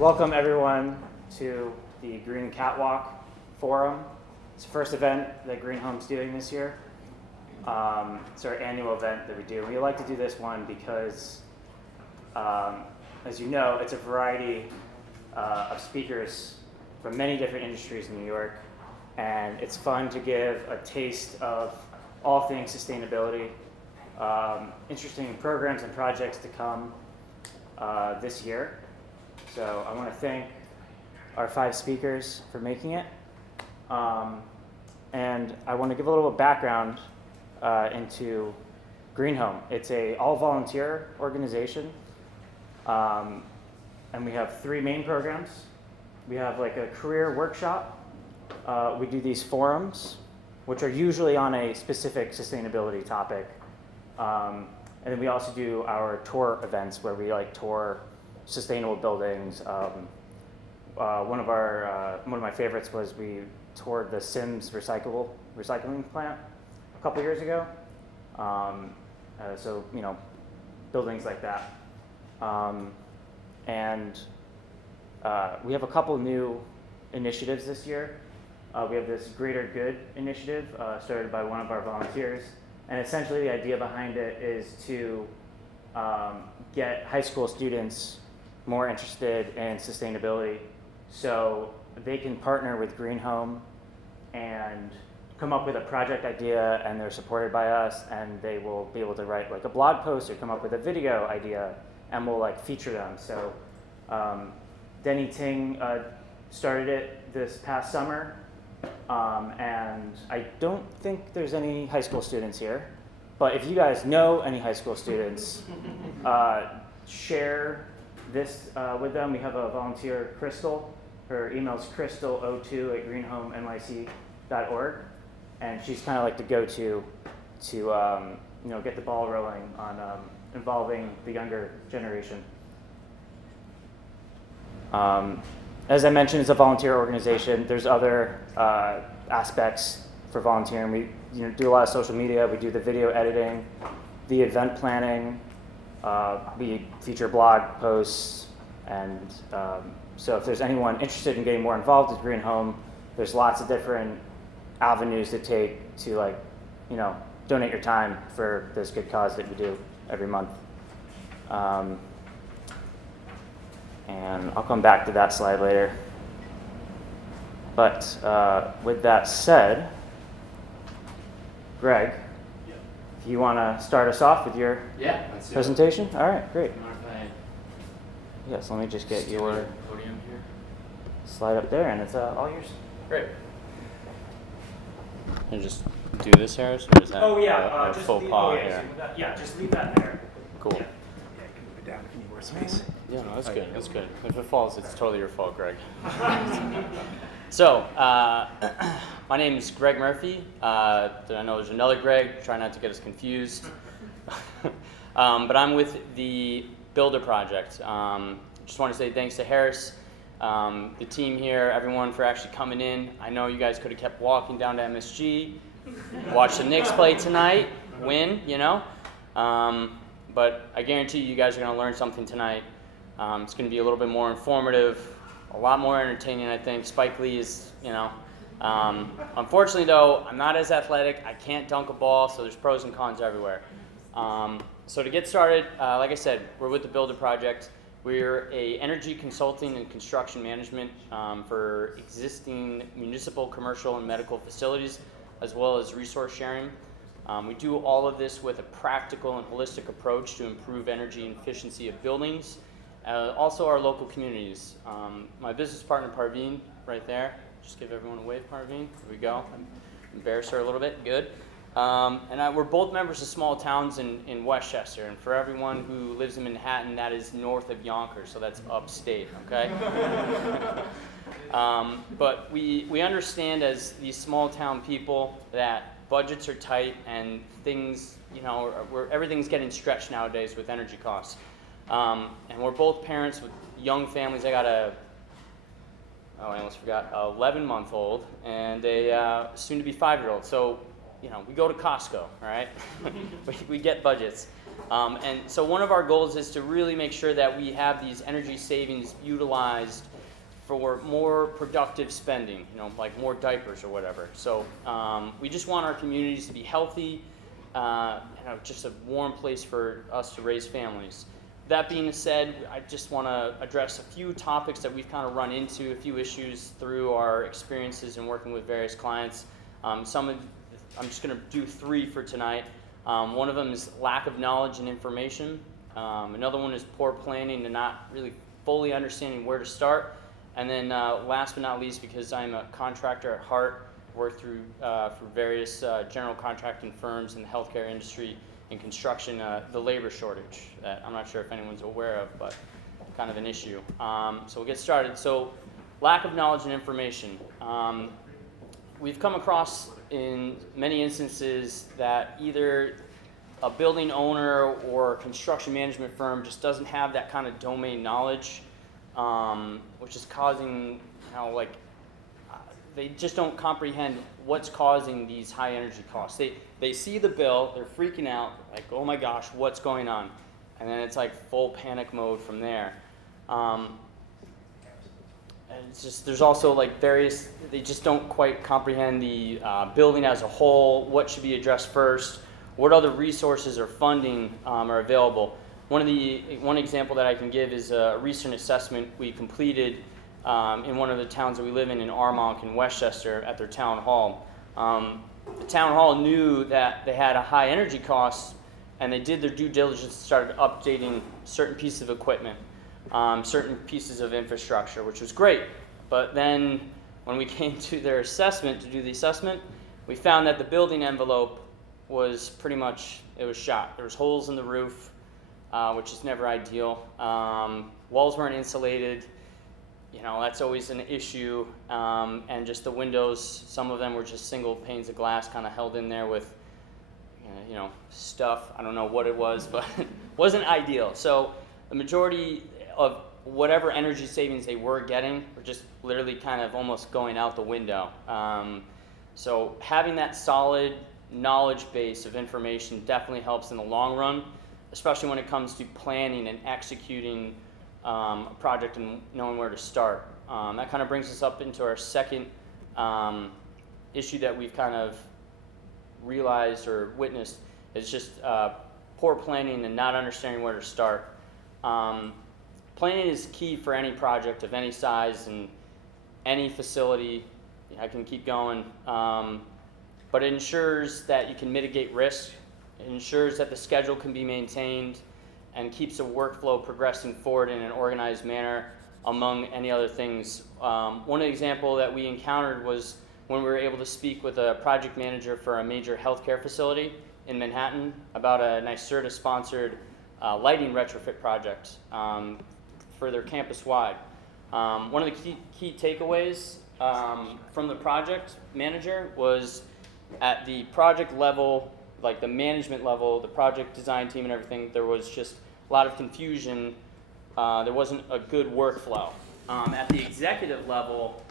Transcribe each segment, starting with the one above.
Welcome everyone to the Green Catwalk Forum. It's the first event that Green Home's doing this year. It's our annual event that we do. We like to do this one because, as you know, it's a variety of speakers from many different industries in New York, and it's fun to give a taste of all things sustainability, interesting programs and projects to come this year. So I want to thank our 5 speakers for making it. And I want to give a little background into Green Home. It's a all-volunteer organization. And we have 3 main programs. We have like a career workshop. We do these forums, which are usually on a specific sustainability topic. And then we also do our tour events where we like tour sustainable buildings. One of my favorites was we toured the Sims recycling plant a couple years ago. So buildings like that. And we have a couple new initiatives this year. We have this Greater Good initiative started by one of our volunteers. And essentially the idea behind it is to get high school students more interested in sustainability so they can partner with Green Home and come up with a project idea, and they're supported by us, and they will be able to write like a blog post or come up with a video idea, and we'll like feature them. So Denny Ting started it this past summer, and I don't think there's any high school students here, but if you guys know any high school students, share this with them. We have a volunteer, Crystal. Her email's crystal02@greenhomeny.org, and she's kind of like the go-to to get the ball rolling on involving the younger generation. As I mentioned, it's a volunteer organization. There's other aspects for volunteering. We do a lot of social media. We do the video editing, the event planning. We feature blog posts, and so if there's anyone interested in getting more involved with Green Home, there's lots of different avenues to take to donate your time for this good cause that we do every month. And I'll come back to that slide later. But with that said, Greg, if you want to start us off with your presentation? All right, great. Yes, let me just get your podium here. Slide up there, and it's all yours. Great. Can you just do this, Harris? Or is that just full paw here? Just leave that there. Cool. Yeah, you can move it down if you need more space. Yeah, no, that's good. That's good. If it falls, it's totally your fault, Greg. So, my name is Greg Murphy. I know there's another Greg. Try not to get us confused. But I'm with the Builder Project. Just want to say thanks to Harris, the team here, everyone for actually coming in. I know you guys could have kept walking down to MSG, watch the Knicks play tonight, win, but I guarantee you guys are going to learn something tonight. It's going to be a little bit more informative, a lot more entertaining, I think. Spike Lee is, unfortunately though, I'm not as athletic. I can't dunk a ball, so there's pros and cons everywhere. So to get started, like I said, we're with the Builder Project. We're a energy consulting and construction management for existing municipal, commercial, and medical facilities, as well as resource sharing. We do all of this with a practical and holistic approach to improve energy and efficiency of buildings, also our local communities. My business partner, Parveen, right there. Just give everyone a wave, Parveen. There we go. Embarrass her a little bit. Good. And we're both members of small towns in Westchester, and for everyone who lives in Manhattan, that is north of Yonkers, so that's upstate, okay? But we understand as these small town people that budgets are tight and things, everything's getting stretched nowadays with energy costs. And we're both parents with young families. I got I almost forgot, 11-month-old and a soon-to-be 5-year-old. So we go to Costco, all right? we get budgets. And so one of our goals is to really make sure that we have these energy savings utilized for more productive spending, like more diapers or whatever. So we just want our communities to be healthy, just a warm place for us to raise families. That being said, I just want to address a few topics that we've kind of run into, a few issues through our experiences in working with various clients. I'm just going to do 3 for tonight. One of them is lack of knowledge and information. Another one is poor planning and not really fully understanding where to start. And then last but not least, because I'm a contractor at heart, work through for various general contracting firms in the healthcare industry and construction, the labor shortage that I'm not sure if anyone's aware of, but kind of an issue. So we'll get started. So lack of knowledge and information. We've come across in many instances that either a building owner or construction management firm just doesn't have that kind of domain knowledge, which is causing, they just don't comprehend what's causing these high energy costs. They see the bill, they're freaking out, like, oh my gosh, what's going on? And then it's like full panic mode from there. And it's just, there's also like various, they just don't quite comprehend the building as a whole, what should be addressed first, what other resources or funding are available. One example that I can give is a recent assessment we completed in one of the towns that we live in Armonk and Westchester at their town hall. The town hall knew that they had a high energy cost, and they did their due diligence and started updating certain pieces of equipment, certain pieces of infrastructure, which was great. But then when we came to their assessment, to do the assessment, we found that the building envelope was pretty much, it was shot. There was holes in the roof, which is never ideal. Walls weren't insulated. That's always an issue. And just the windows, some of them were just single panes of glass kind of held in there with, stuff. I don't know what it was, but it wasn't ideal. So the majority of whatever energy savings they were getting were just literally kind of almost going out the window. So having that solid knowledge base of information definitely helps in the long run, especially when it comes to planning and executing a project and knowing where to start. That kind of brings us up into our second issue that we've kind of realized or witnessed. Is just poor planning and not understanding where to start. Planning is key for any project of any size and any facility. I can keep going. But it ensures that you can mitigate risk. It ensures that the schedule can be maintained and keeps the workflow progressing forward in an organized manner, among any other things. One example that we encountered was when we were able to speak with a project manager for a major healthcare facility in Manhattan about a NYSERDA-sponsored lighting retrofit project for their campus-wide. One of the key takeaways from the project manager was at the project level, like the management level, the project design team and everything, there was just a lot of confusion. There wasn't a good workflow. At the executive level,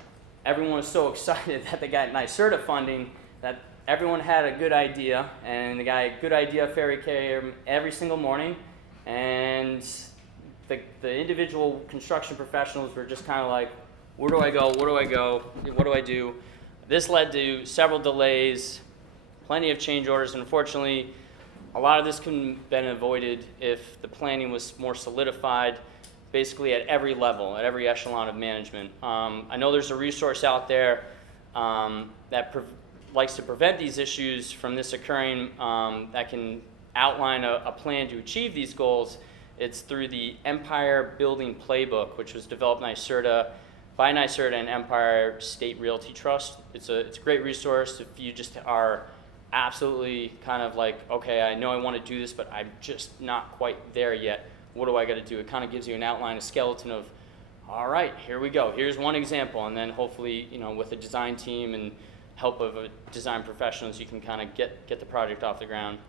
everyone was so excited that they got NYSERDA funding that everyone had a good idea, and the guy, good idea fairy came every single morning, and the individual construction professionals were just kind of like, where do I go, what do I go, what do I do? This led to several delays, plenty of change orders, and unfortunately, a lot of this could have been avoided if the planning was more solidified, basically at every level, at every echelon of management. I know there's a resource out there that likes to prevent these issues from this occurring, that can outline a plan to achieve these goals. It's through the Empire Building Playbook, which was developed by NYSERDA and Empire State Realty Trust. It's a great resource if you just are absolutely kind of like, okay, I know I want to do this, but I'm just not quite there yet. What do I got to do? It kind of gives you an outline, a skeleton of, all right, here we go. Here's one example, and then hopefully, with a design team and help of a design professionals, you can kind of get the project off the ground.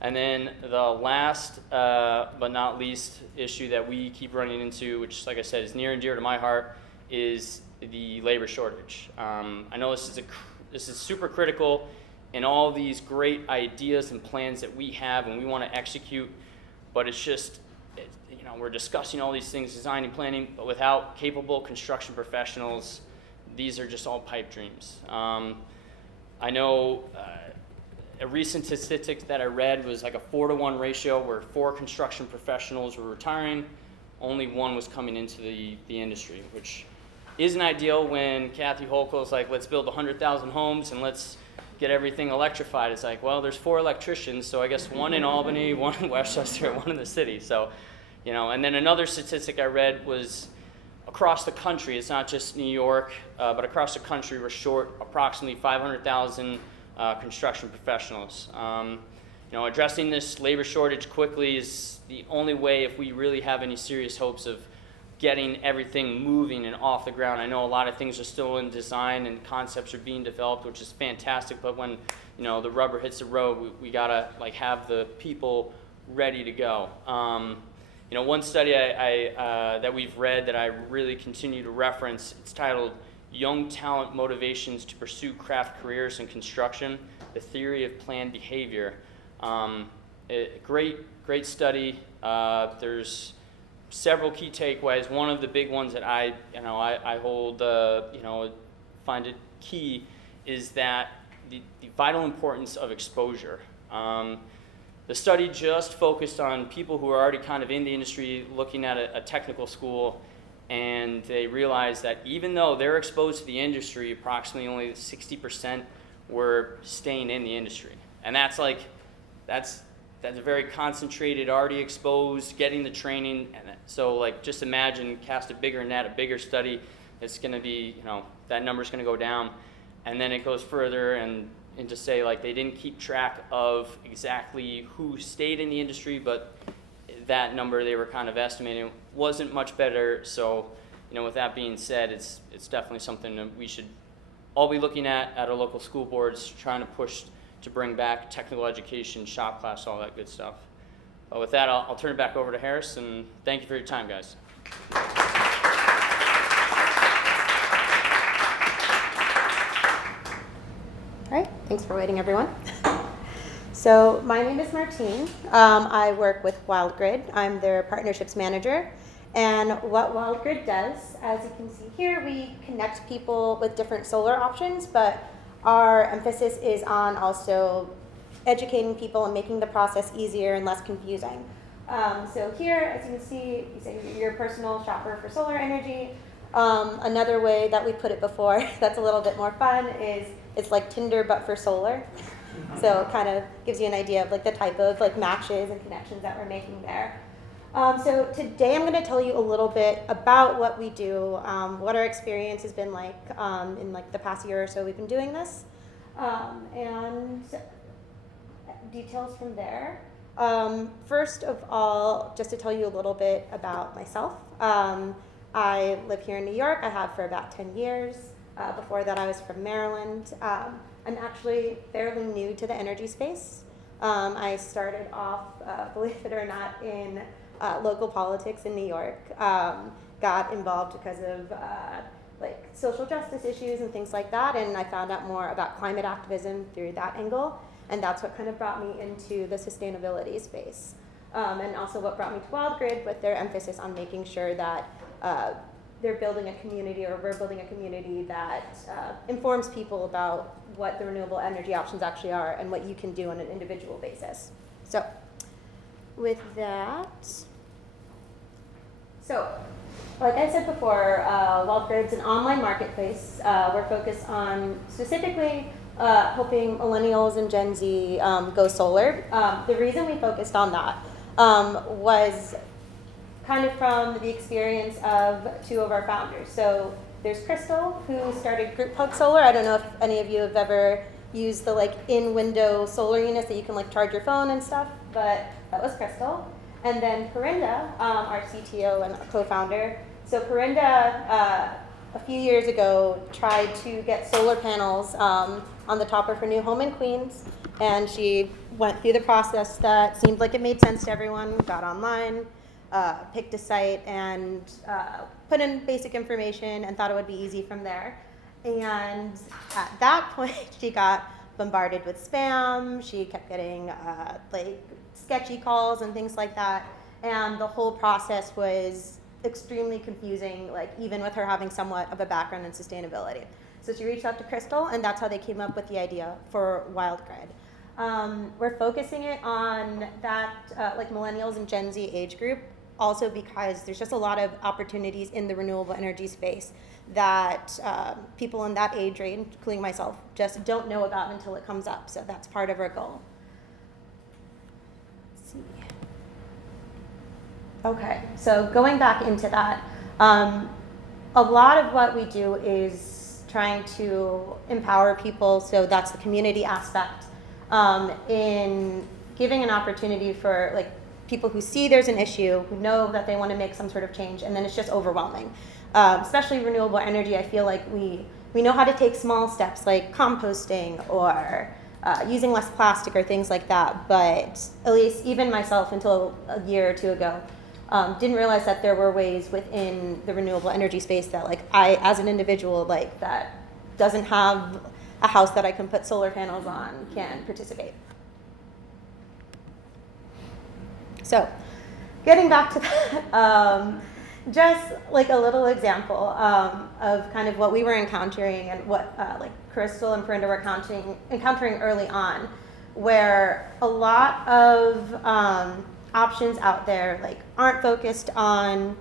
And then the last but not least issue that we keep running into, which, like I said, is near and dear to my heart, is the labor shortage. I know this is super critical in all these great ideas and plans that we have and we want to execute. but it's just, we're discussing all these things, designing, planning, but without capable construction professionals, these are just all pipe dreams. I know a recent statistic that I read was like a 4-to-1 ratio where 4 construction professionals were retiring, only 1 was coming into the industry, which isn't ideal when Kathy Holko's like, let's build 100,000 homes and let's get everything electrified. It's like, well, there's 4 electricians, so I guess 1 in Albany, 1 in Westchester, 1 in the city. So, and then another statistic I read was across the country, it's not just New York, but across the country, we're short approximately 500,000 construction professionals. Addressing this labor shortage quickly is the only way if we really have any serious hopes of getting everything moving and off the ground. I know a lot of things are still in design and concepts are being developed, which is fantastic, but when the rubber hits the road, we gotta have the people ready to go. One study that we've read that I really continue to reference, it's titled Young Talent Motivations to Pursue Craft Careers in Construction, The Theory of Planned Behavior. Great study. There's several key takeaways. One of the big ones that I hold, find it key is that the vital importance of exposure. The study just focused on people who are already kind of in the industry looking at a technical school, and they realized that even though they're exposed to the industry, approximately only 60% were staying in the industry. And that's a very concentrated, already exposed, getting the training. And so just imagine, cast a bigger net, a bigger study, it's gonna be, that number's gonna go down. And then it goes further and to say they didn't keep track of exactly who stayed in the industry, but that number they were kind of estimating wasn't much better. So, with that being said, it's definitely something that we should all be looking at our local school boards, trying to push to bring back technical education, shop class, all that good stuff. But with that, I'll turn it back over to Harris, and thank you for your time, guys. All right, thanks for waiting, everyone. So my name is Martine. I work with Wildgrid. I'm their partnerships manager. And what Wildgrid does, as you can see here, we connect people with different solar options, but our emphasis is on also educating people and making the process easier and less confusing. So here, as you can see, you say you're a personal shopper for solar energy. Another way that we put it before that's a little bit more fun is it's like Tinder but for solar. So it kind of gives you an idea of the type of matches and connections that we're making there. So today I'm going to tell you a little bit about what we do, what our experience has been like in the past year or so we've been doing this, and details from there. First of all, just to tell you a little bit about myself. I live here in New York. I have for about 10 years. Before that, I was from Maryland. I'm actually fairly new to the energy space. I started off, believe it or not, in local politics in New York. Got involved because of social justice issues and things like that, and I found out more about climate activism through that angle, and that's what kind of brought me into the sustainability space. And also what brought me to Wildgrid with their emphasis on making sure that they're building a community, or we're building a community that informs people about what the renewable energy options actually are and what you can do on an individual basis. So with that, like I said before, Wildgrid's an online marketplace. We're focused on specifically helping millennials and Gen Z go solar. The reason we focused on that was kind of from the experience of 2 of our founders. So there's Crystal, who started Group Hug Solar. I don't know if any of you have ever used the in-window solar units that you can charge your phone and stuff, but that was Crystal. And then Corinda, our CTO and co-founder. So Corinda, a few years ago, tried to get solar panels on the top of her new home in Queens, and she went through the process that seemed like it made sense to everyone, got online, picked a site, and put in basic information and thought it would be easy from there. And at that point, she got bombarded with spam. She kept getting like sketchy calls and things like that. And the whole process was extremely confusing, like even with her having somewhat of a background in sustainability. So she reached out to Crystal, and that's how they came up with the idea for Wildgrid. We're focusing it on that like millennials and Gen Z age group, also because there's just a lot of opportunities in the renewable energy space that people in that age range, including myself, just don't know about until it comes up. So that's part of our goal. Let's see. Okay, so going back into that, a lot of what we do is trying to empower people, so that's the community aspect, in giving an opportunity for like people who see there's an issue, who know that they want to make some sort of change, and then it's just overwhelming. Especially renewable energy, I feel like we know how to take small steps like composting or using less plastic or things like that, but at least even myself until a year or two ago, didn't realize that there were ways within the renewable energy space that like I, as an individual, like that doesn't have a house that I can put solar panels on, can participate. So getting back to that, just like a little example of kind of what we were encountering and what like Crystal and Perinda were encountering early on, where a lot of options out there like aren't focused on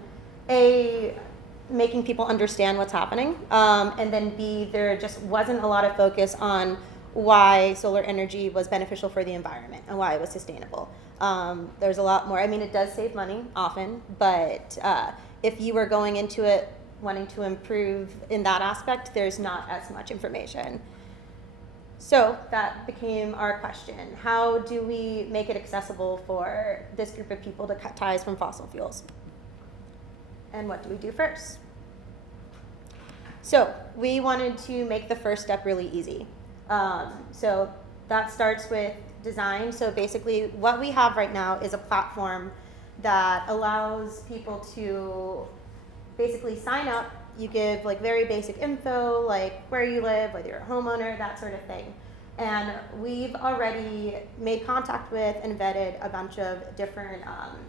making people understand what's happening, and then B, there just wasn't a lot of focus on why solar energy was beneficial for the environment and why it was sustainable. There's a lot more. I mean, it does save money often, but if you were going into it wanting to improve in that aspect, there's not as much information. So that became our question. How do we make it accessible for this group of people to cut ties from fossil fuels? And what do we do first? So we wanted to make the first step really easy. So that starts with design. So basically what we have right now is a platform that allows people to basically sign up. You give like very basic info, like where you live, whether you're a homeowner, that sort of thing. And we've already made contact with and vetted a bunch of different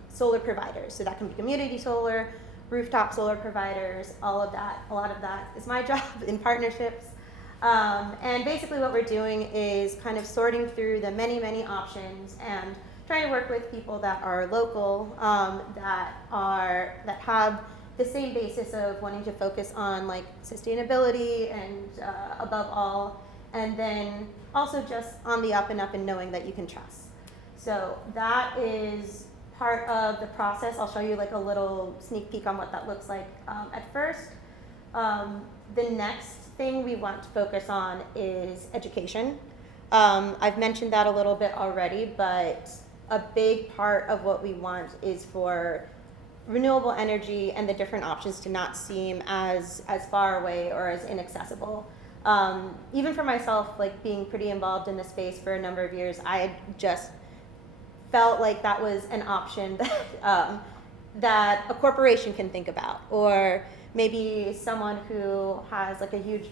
solar providers. So that can be community solar, rooftop solar providers, all of that. A lot of that is my job in partnerships. And basically what we're doing is kind of sorting through the many, many options and trying to work with people that are local, that have the same basis of wanting to focus on like sustainability and above all, and then also just on the up and knowing that you can trust. So that is part of the process. I'll show you like a little sneak peek on what that looks like at first. The next thing we want to focus on is education. I've mentioned that a little bit already, but a big part of what we want is for renewable energy and the different options to not seem as far away or as inaccessible. Even for myself, like being pretty involved in the space for a number of years, I had just felt like that was an option that, that a corporation can think about, or maybe someone who has like a huge,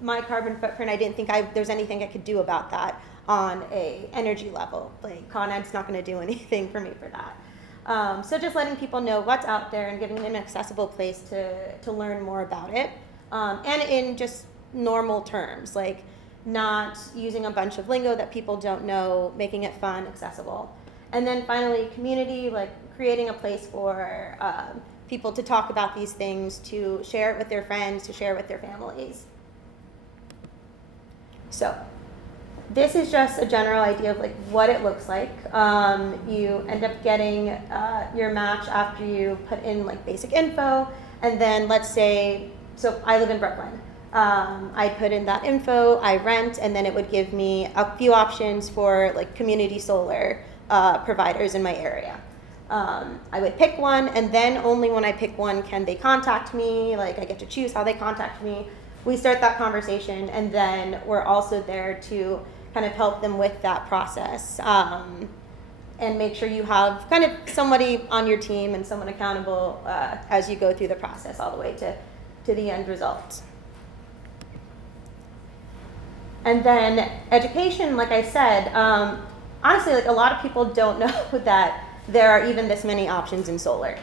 my carbon footprint, I didn't think there's anything I could do about that on a energy level. Like Con Ed's not going to do anything for me for that. So just letting people know what's out there and giving them an accessible place to learn more about it, and in just normal terms, like not using a bunch of lingo that people don't know, making it fun, accessible. And then finally, community, like creating a place for people to talk about these things, to share it with their friends, to share it with their families. So this is just a general idea of like what it looks like. You end up getting your match after you put in like basic info, and then let's say, so I live in Brooklyn. I put in that info, I rent, and then it would give me a few options for like community solar providers in my area. I would pick one, and then only when I pick one can they contact me. Like I get to choose how they contact me. We start that conversation, and then we're also there to kind of help them with that process, and make sure you have kind of somebody on your team and someone accountable as you go through the process all the way to the end result. And then education, like I said, honestly, like a lot of people don't know that there are even this many options in solar.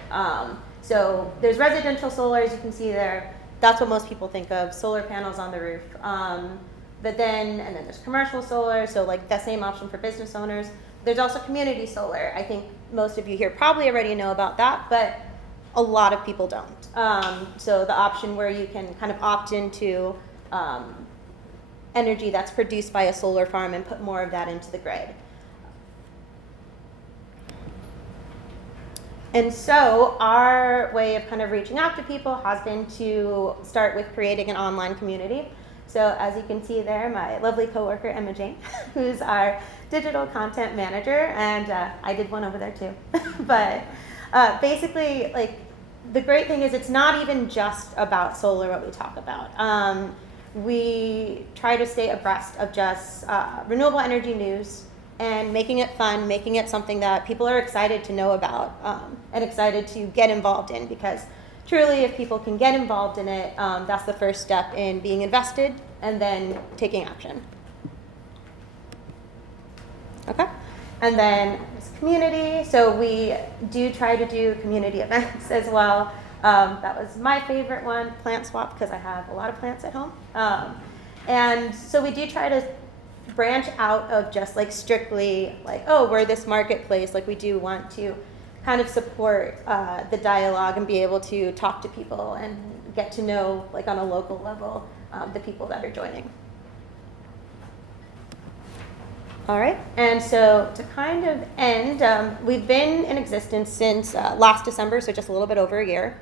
So there's residential solar, as you can see there. That's what most people think of, solar panels on the roof. And then there's commercial solar, so like that same option for business owners. There's also community solar. I think most of you here probably already know about that, but a lot of people don't. So the option where you can kind of opt into energy that's produced by a solar farm and put more of that into the grid. And so our way of kind of reaching out to people has been to start with creating an online community. So as you can see there, my lovely coworker, Emma Jane, who's our digital content manager, and I did one over there too. But basically, like, the great thing is it's not even just about solar what we talk about. We try to stay abreast of just renewable energy news and making it fun, making it something that people are excited to know about and excited to get involved in, because truly if people can get involved in it, that's the first step in being invested and then taking action. Okay, and then this community, so we do try to do community events as well. That was my favorite one, plant swap, because I have a lot of plants at home. And so we do try to branch out of just like strictly like, oh, we're this marketplace. Like, we do want to kind of support the dialogue and be able to talk to people and get to know, like on a local level, the people that are joining. All right, and so to kind of end, we've been in existence since last December, so just a little bit over a year.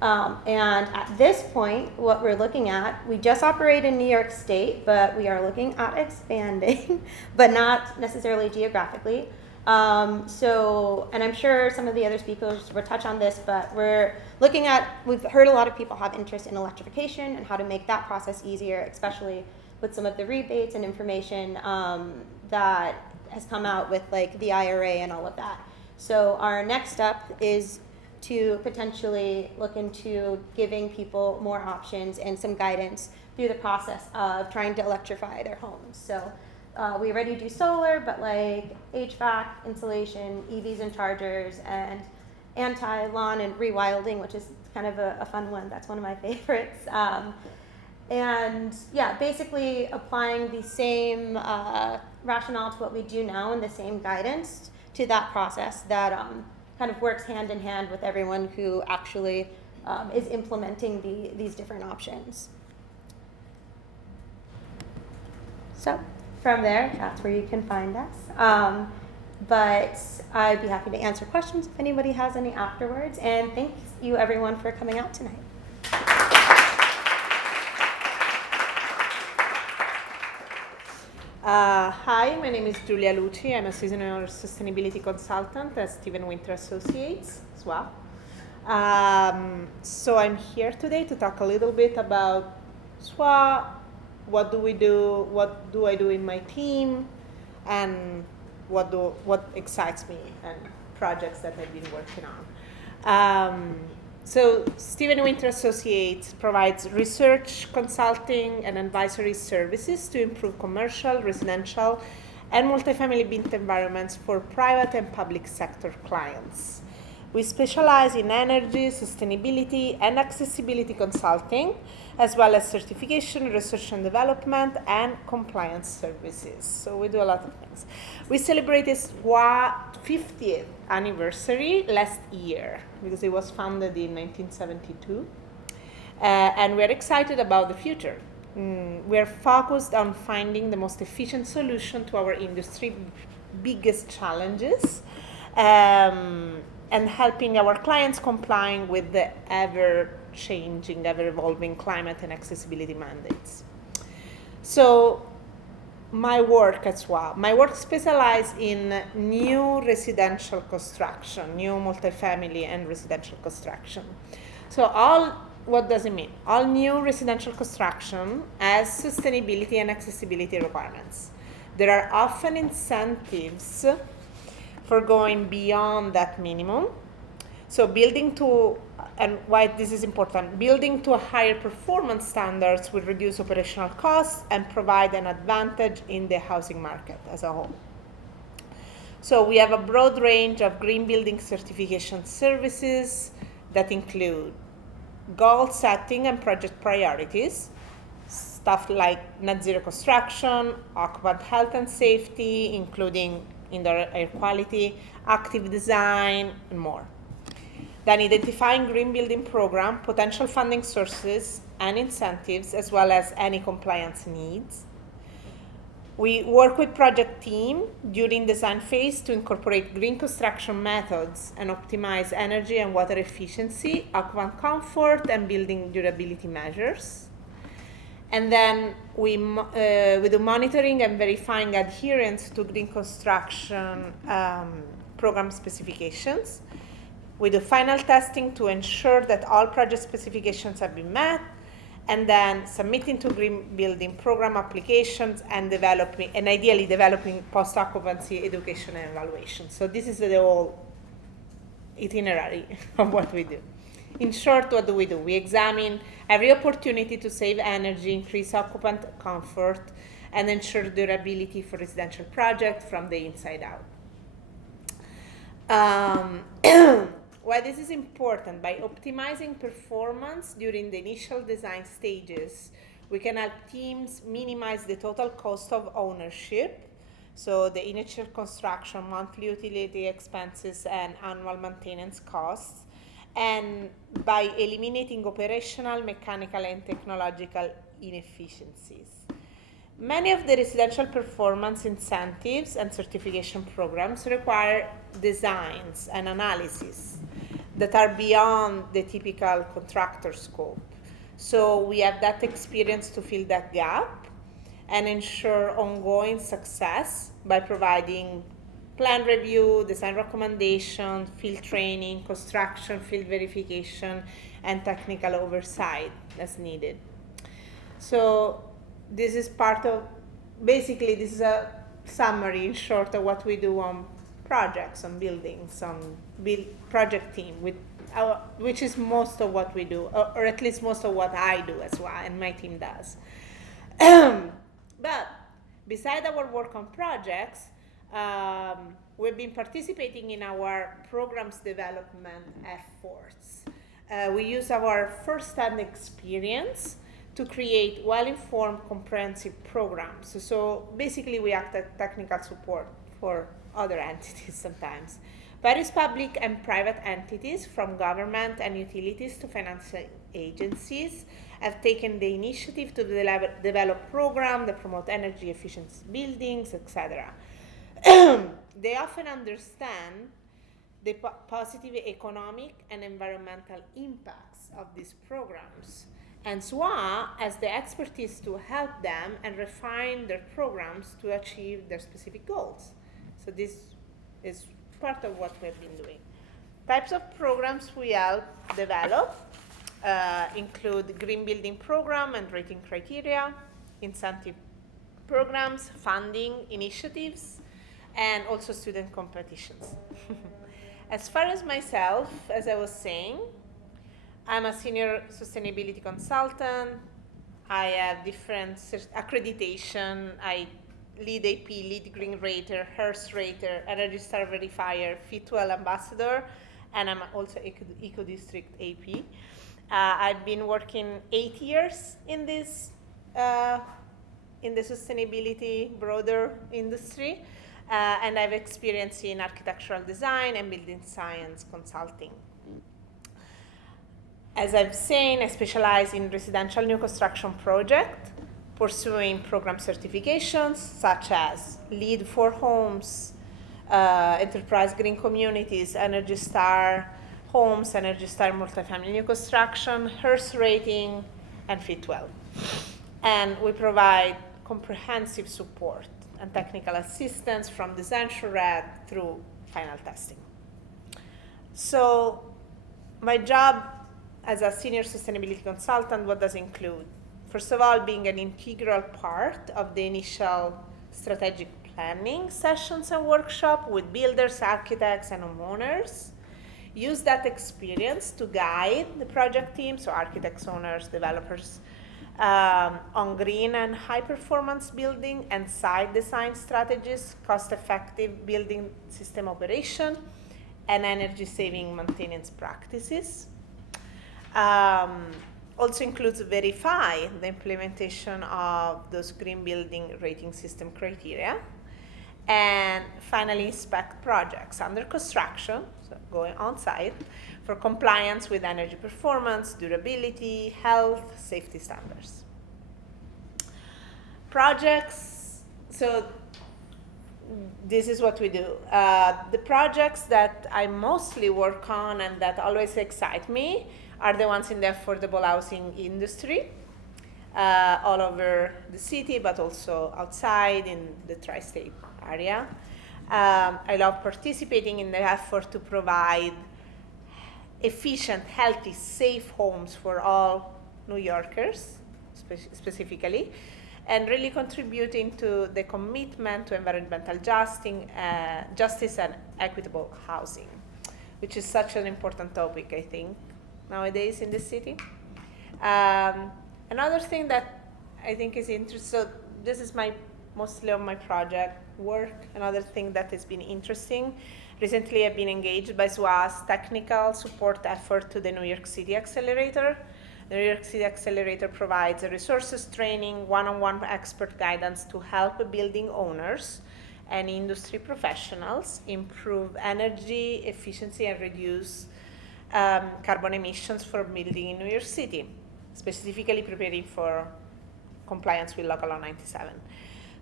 And at this point, what we're looking at, we just operate in New York State, but we are looking at expanding, but not necessarily geographically. And I'm sure some of the other speakers will touch on this, but we're looking at, we've heard a lot of people have interest in electrification and how to make that process easier, especially with some of the rebates and information that has come out with like the IRA and all of that. So our next step is to potentially look into giving people more options and some guidance through the process of trying to electrify their homes. So we already do solar, but like HVAC, insulation, EVs and chargers, and anti-lawn and rewilding, which is kind of a fun one. That's one of my favorites. And yeah, basically applying the same rationale to what we do now and the same guidance to that process that kind of works hand in hand with everyone who actually is implementing these different options. So from there, that's where you can find us. But I'd be happy to answer questions if anybody has any afterwards. And thank you everyone for coming out tonight. Hi, my name is Giulia Luci. I'm a seasonal sustainability consultant at Steven Winter Associates as well. So I'm here today to talk a little bit about SWA, what do we do, what do I do in my team, and what excites me and projects that I've been working on. So Steven Winter Associates provides research, consulting, and advisory services to improve commercial, residential, and multifamily built environments for private and public sector clients. We specialize in energy, sustainability, and accessibility consulting, as well as certification, research and development, and compliance services. So we do a lot of things. We celebrated SWA 50th anniversary last year because it was founded in 1972. And we're excited about the future. We're focused on finding the most efficient solution to our industry's biggest challenges. And helping our clients complying with the ever-changing, ever-evolving climate and accessibility mandates. So my work at SWA, my work specializes in new residential construction, new multifamily and residential construction. So what does it mean? All new residential construction has sustainability and accessibility requirements. There are often incentives for going beyond that minimum. So building to, and why this is important, building to a higher performance standards will reduce operational costs and provide an advantage in the housing market as a whole. So we have a broad range of green building certification services that include goal setting and project priorities, stuff like net zero construction, occupant health and safety, including indoor air quality, active design, and more. Then identifying green building program, potential funding sources and incentives, as well as any compliance needs. We work with project team during design phase to incorporate green construction methods and optimize energy and water efficiency, occupant comfort, and building durability measures. And then we do monitoring and verifying adherence to green construction program specifications. We do final testing to ensure that all project specifications have been met, and then submitting to green building program applications and ideally developing post-occupancy education and evaluation. So this is the whole itinerary of what we do. In short, what do? We examine every opportunity to save energy, increase occupant comfort, and ensure durability for residential projects from the inside out. Why this is important, by optimizing performance during the initial design stages, we can help teams minimize the total cost of ownership, so the initial construction, monthly utility expenses, and annual maintenance costs, and by eliminating operational, mechanical, and technological inefficiencies. Many of the residential performance incentives and certification programs require designs and analysis that are beyond the typical contractor scope. So we have that experience to fill that gap and ensure ongoing success by providing plan review, design recommendation, field training, construction, field verification, and technical oversight as needed. So this is part of, basically this is a summary in short of what we do on projects, on buildings, on project team, which is most of what we do, or at least most of what I do as well, and my team does. But beside our work on projects, we've been participating in our programs development efforts. We use our first-hand experience to create well-informed, comprehensive programs. So basically, we act as technical support for other entities sometimes. Various public and private entities, from government and utilities to financial agencies, have taken the initiative to develop programs that promote energy efficient buildings, etc. They often understand the positive economic and environmental impacts of these programs, and SWA has the expertise to help them and refine their programs to achieve their specific goals. So this is part of what we've been doing. Types of programs we help develop include green building program and rating criteria, incentive programs, funding initiatives, and also student competitions. As far as myself, as I was saying, I'm a senior sustainability consultant. I have different accreditation. I lead AP, lead green rater, HERS rater, Energy Star verifier, Fit12 ambassador, and I'm also Eco District AP. I've been working 8 years in this, in the sustainability broader industry, and I've experience in architectural design and building science consulting. As I've seen, I specialize in residential new construction project, pursuing program certifications such as LEED for homes, Enterprise Green Communities, Energy Star homes, Energy Star multifamily new construction, HERS rating, and Fit12. And we provide comprehensive support and technical assistance from design charrette through final testing. So my job as a senior sustainability consultant, what does it include? First of all, being an integral part of the initial strategic planning sessions and workshop with builders, architects, and homeowners. use that experience to guide the project team, so architects, owners, developers, on green and high-performance building and site design strategies, cost-effective building system operation, and energy-saving maintenance practices. Also includes verify the implementation of those green building rating system criteria, and finally inspect projects under construction, so going on site, for compliance with energy performance, durability, health, safety standards. Projects, so this is what we do. The projects that I mostly work on and that always excite me are the ones in the affordable housing industry, all over the city, but also outside in the tri-state area. I love participating in the effort to provide efficient, healthy, safe homes for all New Yorkers, specifically, and really contributing to the commitment to environmental justice and equitable housing, which is such an important topic, I think, nowadays in the city. Another thing that I think is interesting, so this is mostly on my project work. Another thing that has been interesting, recently I've been engaged by SWA's technical support effort to the New York City Accelerator. The New York City Accelerator provides resources, training, one-on-one expert guidance to help building owners and industry professionals improve energy efficiency and reduce carbon emissions for building in New York City, specifically preparing for compliance with Local Law 97.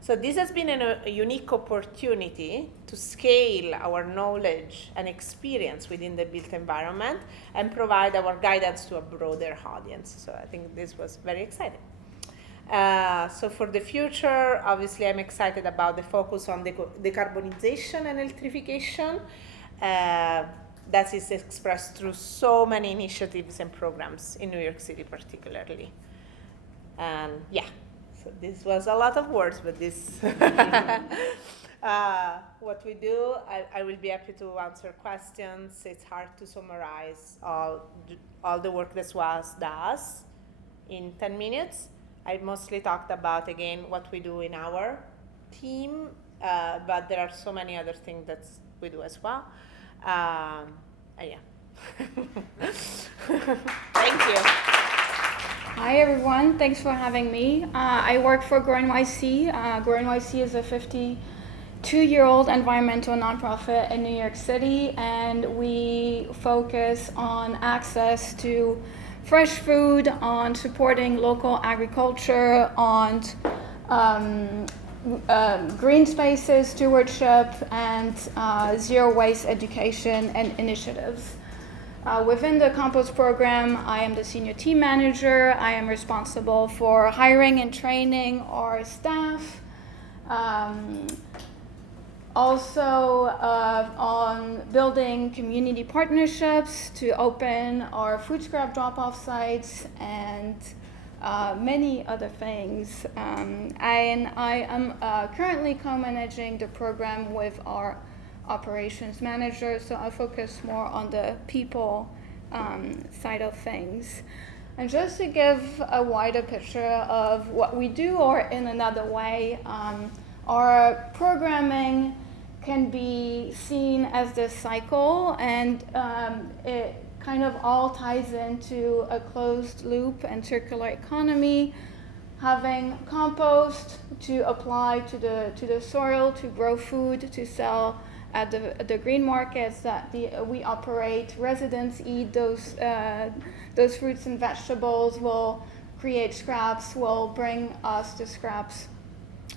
So this has been a unique opportunity to scale our knowledge and experience within the built environment and provide our guidance to a broader audience. So I think this was very exciting. So for the future, obviously I'm excited about the focus on decarbonization and electrification. That is expressed through so many initiatives and programs in New York City particularly. And yeah. So this was a lot of words, but this, what we do, I will be happy to answer questions. It's hard to summarize all the work that SWAS does in 10 minutes. I mostly talked about, again, what we do in our team, but there are so many other things that we do as well. Yeah. Thank you. Hi everyone, thanks for having me. I work for GreenHomeNYC. GreenHomeNYC is a 52-year-old environmental nonprofit in New York City, and we focus on access to fresh food, on supporting local agriculture, on green spaces, stewardship, and zero waste education and initiatives. Within the compost program, I am the senior team manager. I am responsible for hiring and training our staff. Also on building community partnerships to open our food scrap drop-off sites and many other things. And I am currently co-managing the program with our operations manager, so I focus more on the people side of things. And just to give a wider picture of what we do, or in another way, our programming can be seen as this cycle, and it kind of all ties into a closed loop and circular economy, having compost to apply to the soil, to grow food, to sell at the green markets that we operate. Residents eat those fruits and vegetables, will create scraps, will bring us the scraps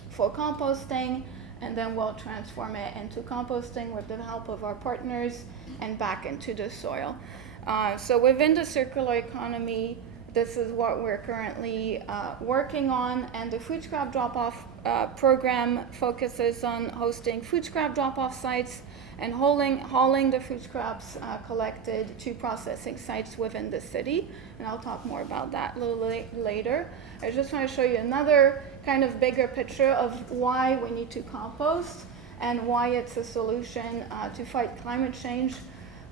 for composting, and then we'll transform it into composting with the help of our partners and back into the soil. So within the circular economy, this is what we're currently working on, and the food scrap drop-off program focuses on hosting food scrap drop-off sites and hauling the food scraps collected to processing sites within the city, and I'll talk more about that a little later. I just want to show you another kind of bigger picture of why we need to compost and why it's a solution to fight climate change.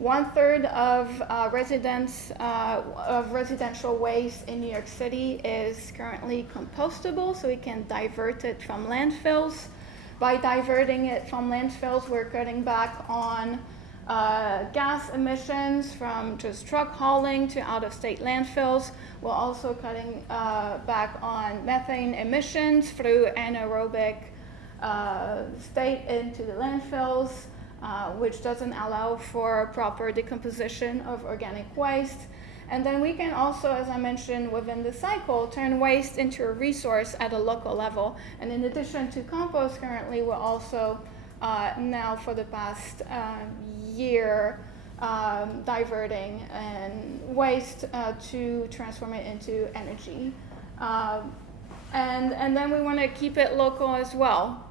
1/3 of residential waste in New York City is currently compostable, so we can divert it from landfills. By diverting it from landfills, we're cutting back on gas emissions from just truck hauling to out-of-state landfills. We're also cutting back on methane emissions through anaerobic state into the landfills, which doesn't allow for proper decomposition of organic waste. And then we can also, as I mentioned, within the cycle, turn waste into a resource at a local level. And in addition to compost, currently we're also now for the past year diverting and waste to transform it into energy. And then we want to keep it local as well.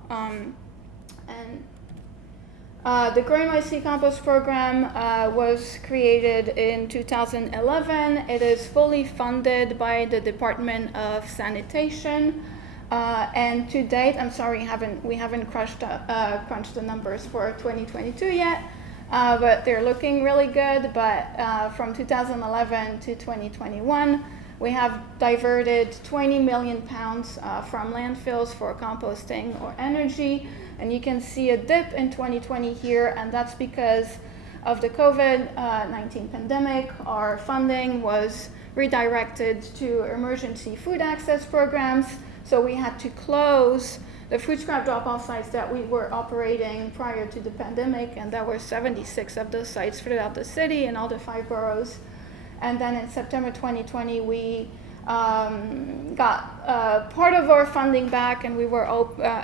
The GreenHomeNYC compost program was created in 2011. It is fully funded by the Department of Sanitation. And to date, I'm sorry, we haven't crunched the numbers for 2022 yet, but they're looking really good. But from 2011 to 2021, we have diverted 20 million pounds from landfills for composting or energy. And you can see a dip in 2020 here, and that's because of the COVID-19 pandemic. Our funding was redirected to emergency food access programs, so we had to close the food scrap drop-off sites that we were operating prior to the pandemic, and there were 76 of those sites throughout the city in all the 5 boroughs. And then in September 2020, we got part of our funding back, and we were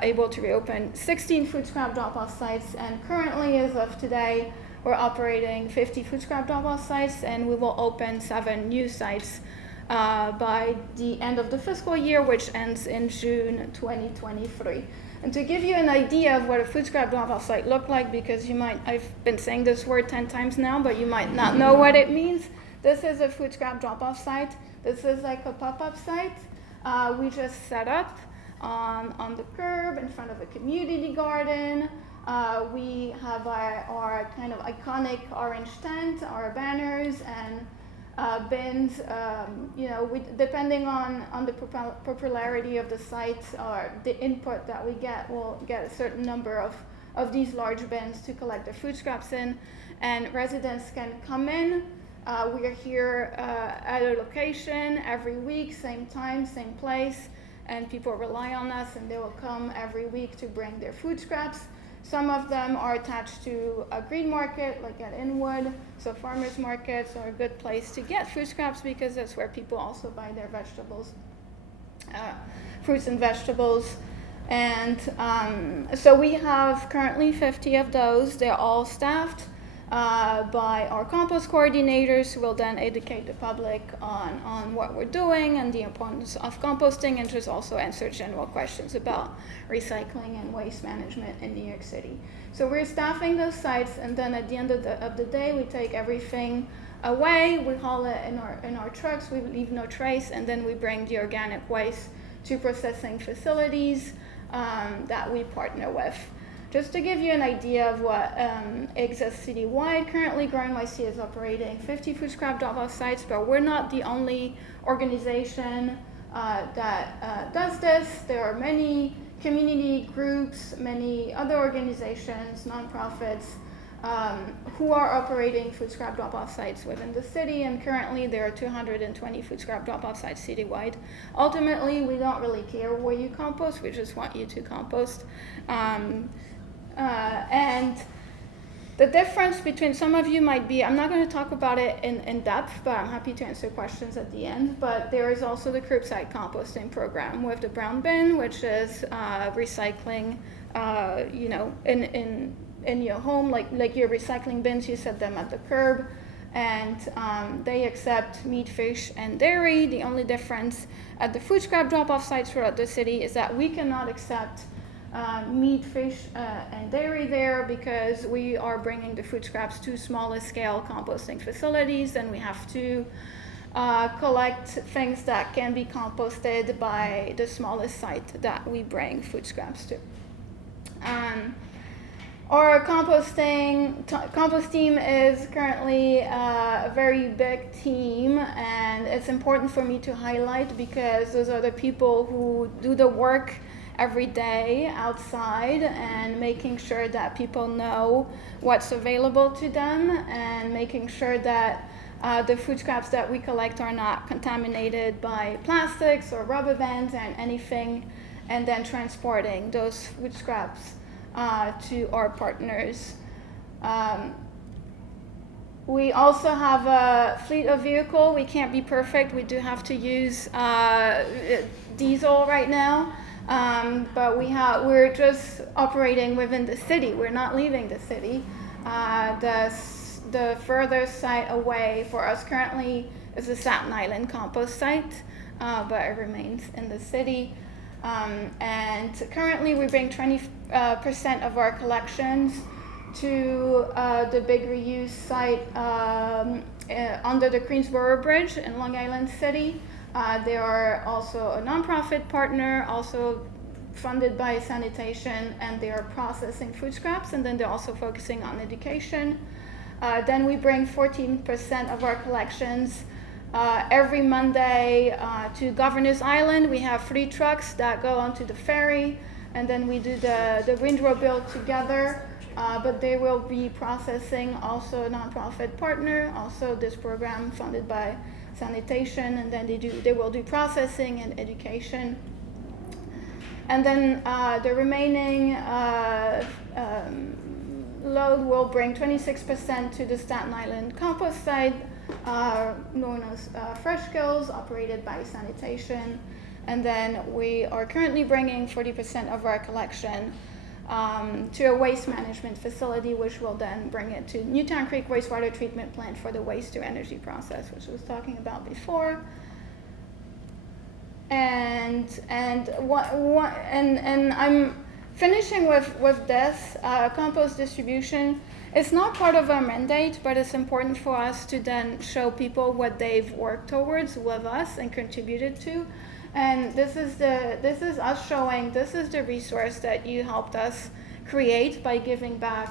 able to reopen 16 food scrap drop-off sites. And currently, as of today, we're operating 50 food scrap drop-off sites, and we will open 7 new sites by the end of the fiscal year, which ends in June 2023. And to give you an idea of what a food scrap drop-off site look like, because I've been saying this word 10 times now, but you might not know what it means. This is a food scrap drop-off site. This is like a pop-up site. We just set up on the curb in front of a community garden. We have our kind of iconic orange tent, our banners and bins. Depending on the popularity of the site or the input that we get, we'll get a certain number of these large bins to collect the food scraps in. And residents can come in. We are here at a location every week, same time, same place, and people rely on us, and they will come every week to bring their food scraps. Some of them are attached to a green market, like at Inwood, so farmers markets are a good place to get food scraps because that's where people also buy their vegetables, fruits and vegetables. And so we have currently 50 of those. They're all staffed by our compost coordinators, who will then educate the public on what we're doing and the importance of composting, and just also answer general questions about recycling and waste management in New York City. So we're staffing those sites, and then at the end of the day, we take everything away, we haul it in our trucks, we leave no trace, and then we bring the organic waste to processing facilities that we partner with. Just to give you an idea of what exists citywide, currently GreenHomeNYC is operating 50 food scrap drop-off sites, but we're not the only organization that does this. There are many community groups, many other organizations, nonprofits, who are operating food scrap drop-off sites within the city, and currently there are 220 food scrap drop-off sites citywide. Ultimately, we don't really care where you compost, we just want you to compost. And the difference between, some of you might be, I'm not going to talk about it in depth, but I'm happy to answer questions at the end. But there is also the curbside composting program with the brown bin, which is recycling, in your home, like your recycling bins, you set them at the curb, and they accept meat, fish, and dairy. The only difference at the food scrap drop-off sites throughout the city is that we cannot accept meat, fish, and dairy there, because we are bringing the food scraps to smaller scale composting facilities, and we have to collect things that can be composted by the smallest site that we bring food scraps to. our compost team is currently a very big team, and it's important for me to highlight because those are the people who do the work every day outside and making sure that people know what's available to them and making sure that the food scraps that we collect are not contaminated by plastics or rubber bands and anything, and then transporting those food scraps to our partners. We also have a fleet of vehicle. We can't be perfect. We do have to use diesel right now, but we're just operating within the city. We're not leaving the city. The further site away for us currently is the Staten Island compost site, but it remains in the city. And currently we bring 20% of our collections to the big reuse site under the Queensboro Bridge in Long Island City. They are also a nonprofit partner, also funded by sanitation, and they are processing food scraps, and then they're also focusing on education. Then we bring 14% of our collections every Monday to Governor's Island. We have 3 trucks that go onto the ferry, and then we do the windrow build together. But they will be processing, also a nonprofit partner, also this program funded by sanitation, and then they will do processing and education. And then the remaining load will bring 26% to the Staten Island compost site, known as Fresh Kills, operated by sanitation. And then we are currently bringing 40% of our collection to a waste management facility, which will then bring it to Newtown Creek Wastewater Treatment Plant for the waste to energy process, which I was talking about before. And I'm finishing with this compost distribution. It's not part of our mandate, but it's important for us to then show people what they've worked towards with us and contributed to. And this is us showing this is the resource that you helped us create by giving back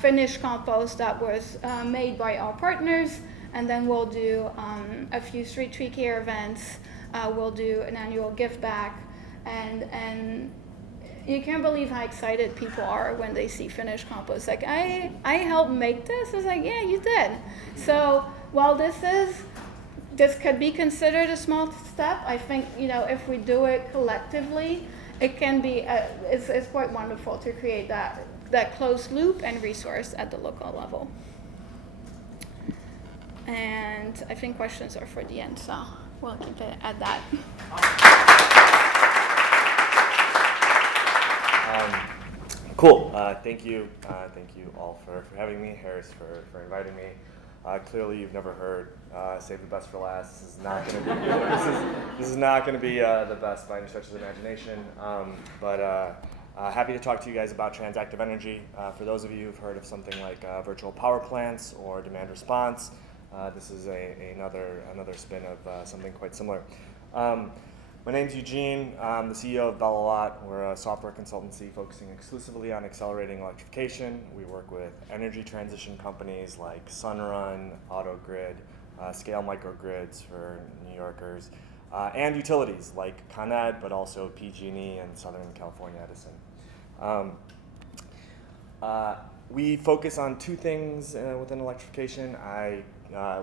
finished compost that was made by our partners. And then we'll do a few street tree care events. We'll do an annual gift back, and you can't believe how excited people are when they see finished compost. Like, I helped make this. It's like, yeah, you did. So while this could be considered a small step, I think, if we do it collectively, it can be, it's quite wonderful to create that closed loop and resource at the local level. And I think questions are for the end, so we'll keep it at that. Cool. Thank you all for having me. Harris for inviting me. Clearly, you've never heard "Save the Best for Last." This is not going to be. This is not going to be the best by any stretch of the imagination. But happy to talk to you guys about transactive energy. For those of you who've heard of something like virtual power plants or demand response, this is another spin of something quite similar. My name's Eugene. I'm the CEO of Bell-A-Lot. We're a software consultancy focusing exclusively on accelerating electrification. We work with energy transition companies like Sunrun, AutoGrid, Scale Microgrids for New Yorkers, and utilities like Con Ed, but also PG&E and Southern California Edison. We focus on 2 things within electrification.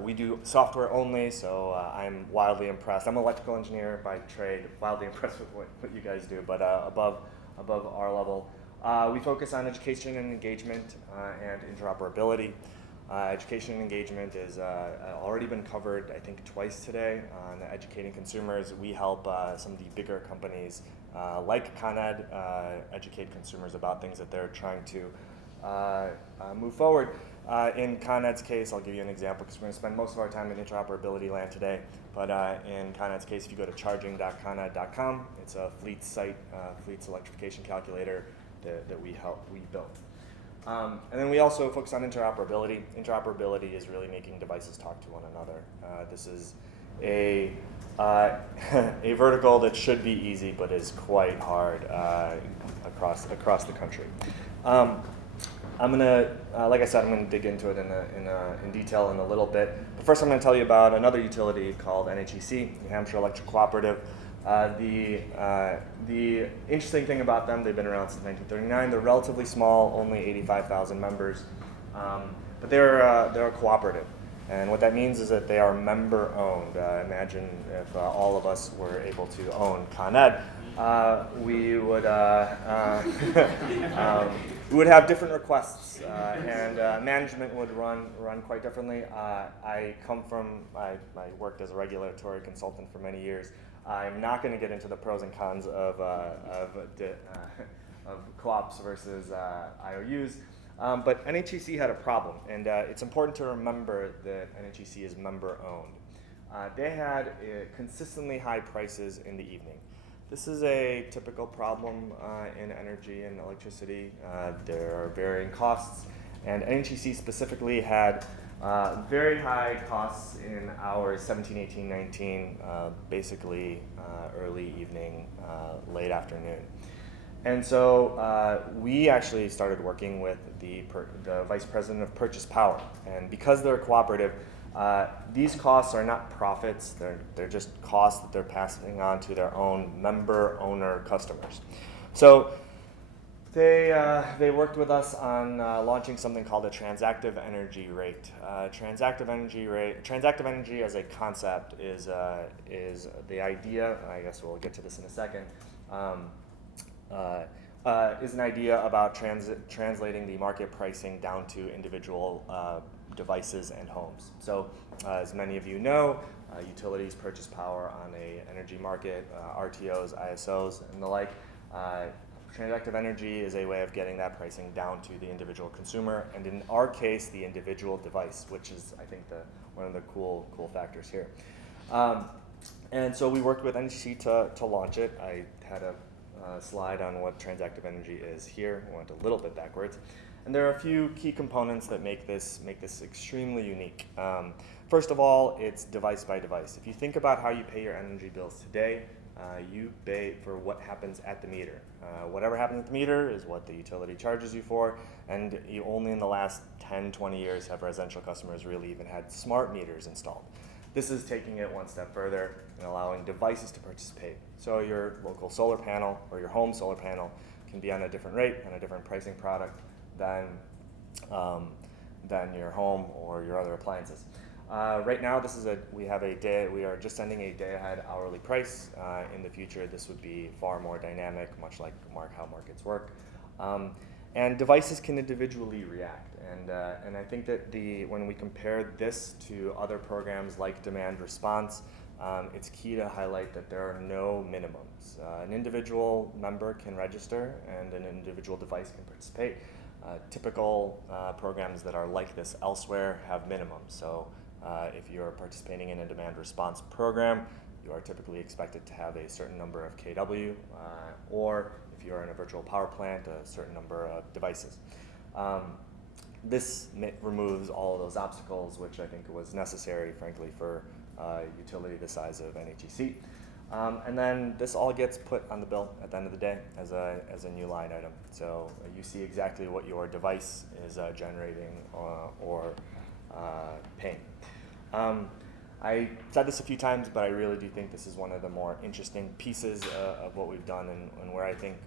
We do software only, so I'm wildly impressed. I'm an electrical engineer by trade, wildly impressed with what you guys do, but above our level. We focus on education and engagement and interoperability. Education and engagement is already been covered, I think, twice today on educating consumers. We help some of the bigger companies like Con Ed educate consumers about things that they're trying to move forward. In Con Ed's case, I'll give you an example because we're going to spend most of our time in interoperability land today. But in Con Ed's case, if you go to charging.coned.com, it's a fleet site, fleet's electrification calculator that we built. And then we also focus on interoperability. Interoperability is really making devices talk to one another. This is a vertical that should be easy, but is quite hard across the country. I'm gonna, like I said, I'm gonna dig into it in detail in a little bit. But first, I'm gonna tell you about another utility called NHEC, New Hampshire Electric Cooperative. The interesting thing about them, they've been around since 1939. They're relatively small, only 85,000 members, but they're a cooperative. And what that means is that they are member-owned. Imagine if all of us were able to own Con Ed, we would we would have different requests, and management would run quite differently. I worked as a regulatory consultant for many years. I'm not going to get into the pros and cons of co-ops versus IOUs. But NHEC had a problem, and it's important to remember that NHEC is member-owned. They had consistently high prices in the evening. This is a typical problem in energy and electricity. There are varying costs, and NHEC specifically had very high costs in hours 17, 18, 19, basically early evening, late afternoon. And so we actually started working with the Vice President of Purchase Power. And because they're a cooperative, these costs are not profits, they're just costs that they're passing on to their own member-owner customers. So they worked with us on launching something called a transactive energy rate. Transactive energy as a concept is the idea, I guess we'll get to this in a second, is an idea about translating the market pricing down to individual devices and homes. So as many of you know, utilities purchase power on an energy market, RTOs, ISOs, and the like. Transactive energy is a way of getting that pricing down to the individual consumer, and in our case, the individual device, which is, I think, one of the cool factors here. And so we worked with NHEC to launch it. I had a slide on what transactive energy is here. We went a little bit backwards. And there are a few key components that make this extremely unique. First of all, it's device by device. If you think about how you pay your energy bills today, you pay for what happens at the meter. Whatever happens at the meter is what the utility charges you for, and you only in the last 10, 20 years have residential customers really even had smart meters installed. This is taking it one step further and allowing devices to participate. So your local solar panel or your home solar panel can be on a different rate and a different pricing product than your home or your other appliances. Right now, we are just sending a day-ahead hourly price. In the future, this would be far more dynamic, much like how markets work. And devices can individually react. And I think that when we compare this to other programs like demand response, it's key to highlight that there are no minimums. An individual member can register and an individual device can participate. Typical programs that are like this elsewhere have minimums. So if you're participating in a demand response program, you are typically expected to have a certain number of kW, or if you're in a virtual power plant, a certain number of devices. This removes all of those obstacles, which I think was necessary, frankly, for utility the size of NHEC. And then this all gets put on the bill at the end of the day as a new line item. So you see exactly what your device is generating or paying. I said this a few times, but I really do think this is one of the more interesting pieces of what we've done and where I think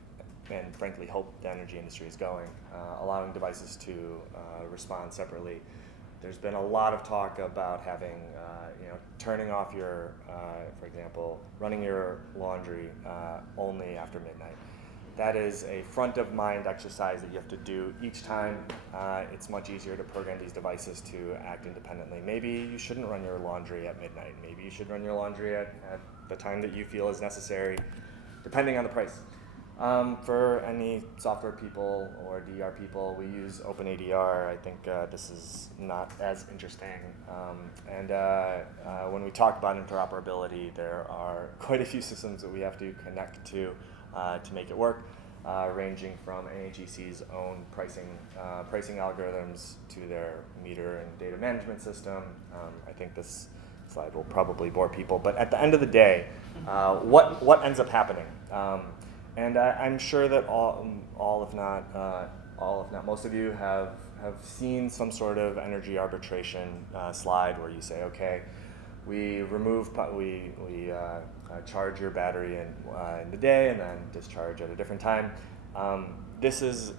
and frankly hope the energy industry is going, allowing devices to respond separately. There's been a lot of talk about having, turning off your, for example, running your laundry only after midnight. That is a front of mind exercise that you have to do each time. It's much easier to program these devices to act independently. Maybe you shouldn't run your laundry at midnight. Maybe you should run your laundry at the time that you feel is necessary, depending on the price. For any software people or DER people, we use OpenADR. I think this is not as interesting. When we talk about interoperability, there are quite a few systems that we have to connect to make it work, ranging from NHEC's own pricing algorithms to their meter and data management system. I think this slide will probably bore people, but at the end of the day, what ends up happening? And I'm sure that all if not all, if not most of you, have seen some sort of energy arbitration slide where you say, okay, we remove, we charge your battery in the day and then discharge at a different time. This is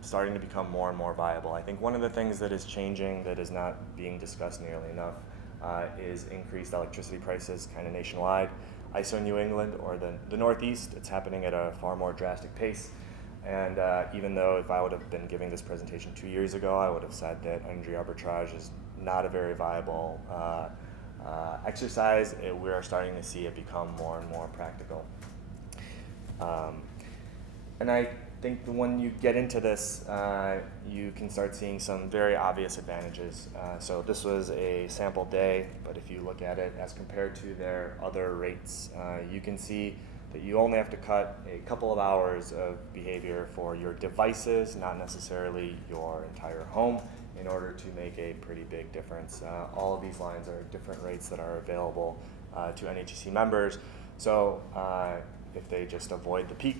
starting to become more and more viable. I think one of the things that is changing that is not being discussed nearly enough is increased electricity prices kind of nationwide. ISO New England or the Northeast, it's happening at a far more drastic pace. And even though if I would have been giving this presentation 2 years ago, I would have said that energy arbitrage is not a very viable exercise, we are starting to see it become more and more practical. And I think when you get into this, you can start seeing some very obvious advantages. So this was a sample day, but if you look at it as compared to their other rates, you can see that you only have to cut a couple of hours of behavior for your devices, not necessarily your entire home, in order to make a pretty big difference. All of these lines are different rates that are available to NHEC members. So if they just avoid the peak,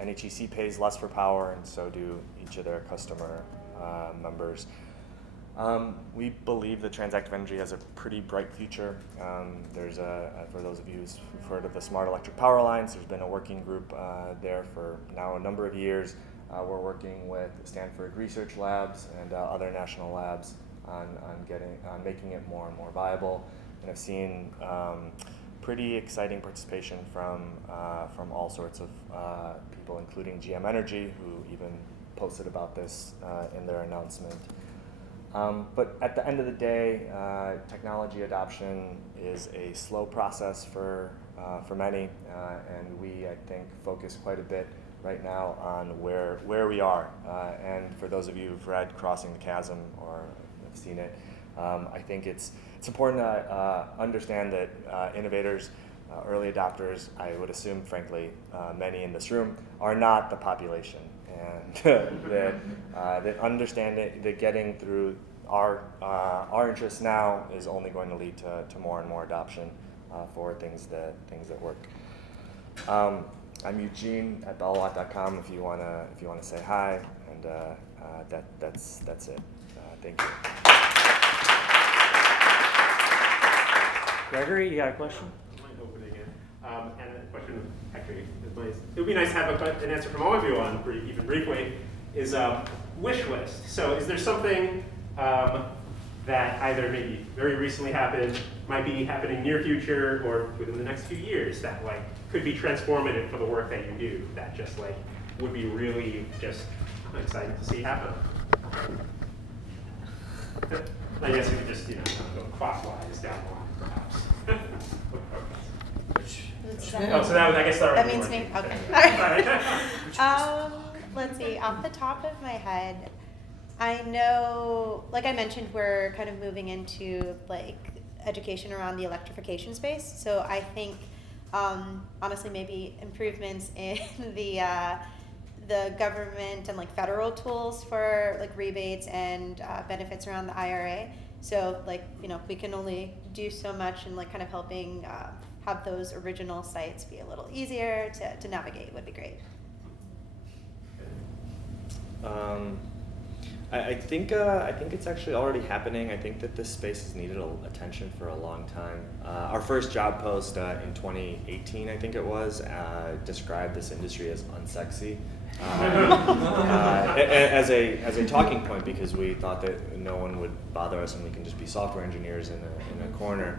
NHEC pays less for power, and so do each of their customer members. We believe that transactive energy has a pretty bright future. There's for those of you who've heard of the Smart Electric Power Lines, there's been a working group there for now a number of years. We're working with Stanford Research Labs and other national labs on making it more and more viable. And I've seen pretty exciting participation from all sorts of people, including GM Energy, who even posted about this in their announcement. But at the end of the day, technology adoption is a slow process for many, and we, I think, focus quite a bit right now on where we are. And for those of you who've read Crossing the Chasm or have seen it, I think it's important to understand that innovators, early adopters, I would assume, frankly, many in this room, are not the population. And that understanding, that getting through our interests now is only going to lead to more and more adoption for things that work. I'm Eugene at bellwatt.com if you wanna say hi, and that's it. Thank you. Gregory, you got a question? I might open it again. And the question, actually, is nice. It would be nice to have an answer from all of you on, even briefly, is wish list. So is there something that either maybe very recently happened, might be happening near future, or within the next few years that like could be transformative for the work that you do, that just like would be really just exciting to see happen? I guess we could just, kind of go clockwise down the line, perhaps. Oh, so that was, I guess that means me. Okay. All right. Let's see. Off the top of my head, I know, like I mentioned, we're kind of moving into like education around the electrification space. So I think, honestly, maybe improvements in the government and like federal tools for like rebates and benefits around the IRA. So like, we can only do so much, and like kind of helping have those original sites be a little easier to navigate would be great. I think it's actually already happening. I think that this space has needed attention for a long time. Our first job post in 2018, I think it was, described this industry as unsexy. As a talking point, because we thought that no one would bother us and we can just be software engineers in a corner.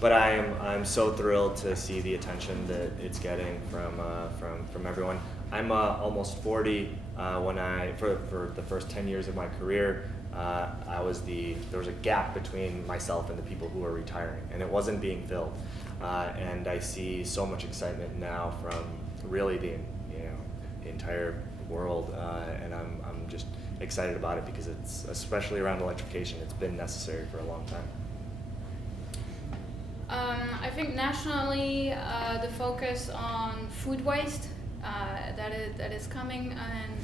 But I'm so thrilled to see the attention that it's getting from everyone. I'm almost 40. For the first 10 years of my career, there was a gap between myself and the people who were retiring, and it wasn't being filled. And I see so much excitement now from really the entire world, and I'm just excited about it because it's, especially around electrification, it's been necessary for a long time. I think nationally, the focus on food waste that is coming and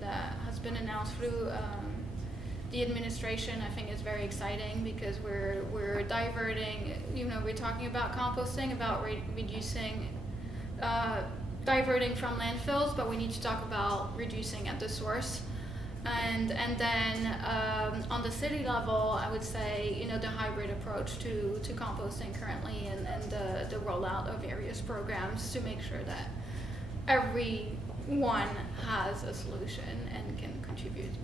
that has been announced through the administration, I think is very exciting because we're diverting. We're talking about composting, about reducing diverting from landfills, but we need to talk about reducing at the source. And then on the city level, I would say, you know, the hybrid approach to composting currently, and the rollout of various programs to make sure that everyone has a solution and can contribute.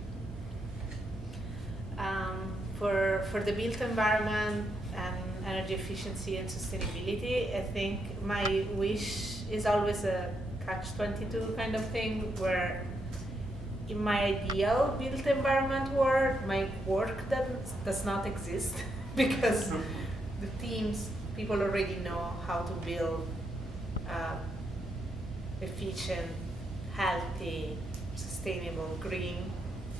For the built environment and energy efficiency and sustainability, I think my wish is always a catch-22 kind of thing, where in my ideal built environment world, my work does not exist because the teams, people already know how to build efficient, healthy, sustainable, green,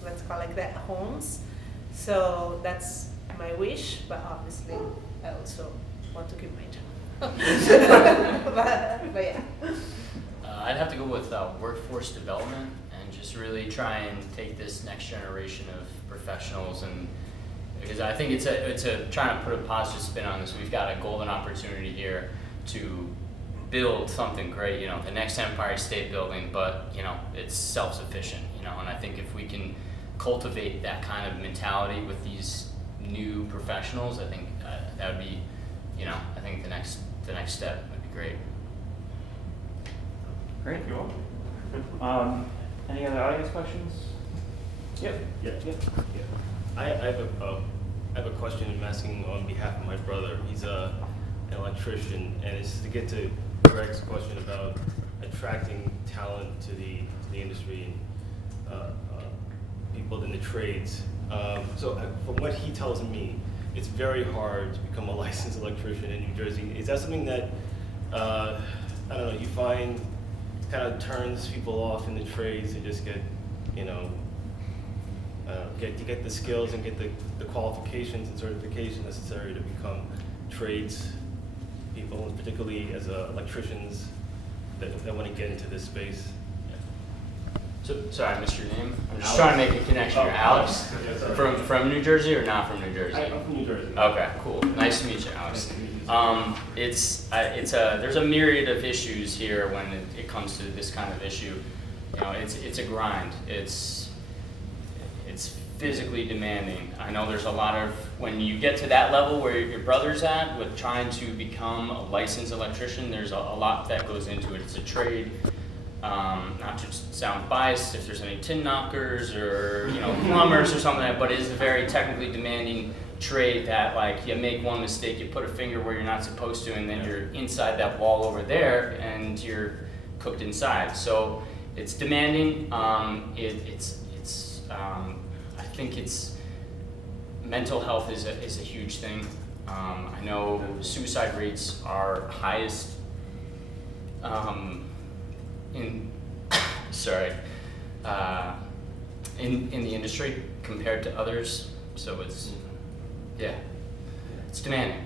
let's call it that, homes. So that's my wish, but obviously I also want to keep my job. but yeah. I'd have to go with workforce development, and just really try and take this next generation of professionals, and because I think it's a trying to put a positive spin on this. We've got a golden opportunity here to build something great, you know, the next Empire State Building, but you know, it's self-sufficient, you know, and I think if we can cultivate that kind of mentality with these new professionals, I think that would be, you know, I think the next step would be great. Great. Any other audience questions? Yep. Yeah. I have a question I'm asking on behalf of my brother. He's an electrician, and it's to get to Greg's question about attracting talent to the industry and people in the trades. So from what he tells me, it's very hard to become a licensed electrician in New Jersey. Is that something that I don't know, you find kind of turns people off in the trades to just get, you know, get the skills and get the qualifications and certification necessary to become trades people, and particularly as electricians that want to get into this space? So, sorry, I missed your name. I'm just trying to make a connection. You're Alex? From New Jersey or not from New Jersey? I'm from New Jersey. Okay, cool. Nice to meet you, Alex. There's a myriad of issues here when it comes to this kind of issue. You know, it's a grind. It's physically demanding. I know there's a lot of, when you get to that level where your brother's at with trying to become a licensed electrician, there's a lot that goes into it. It's a trade. Not to sound biased if there's any tin knockers or, you know, plumbers or something like that, but it is a very technically demanding trade that, like, you make one mistake, you put a finger where you're not supposed to, and then you're inside that wall over there and you're cooked inside. So it's demanding. I think it's mental health is a huge thing. I know suicide rates are highest in the industry compared to others. So it's demanding.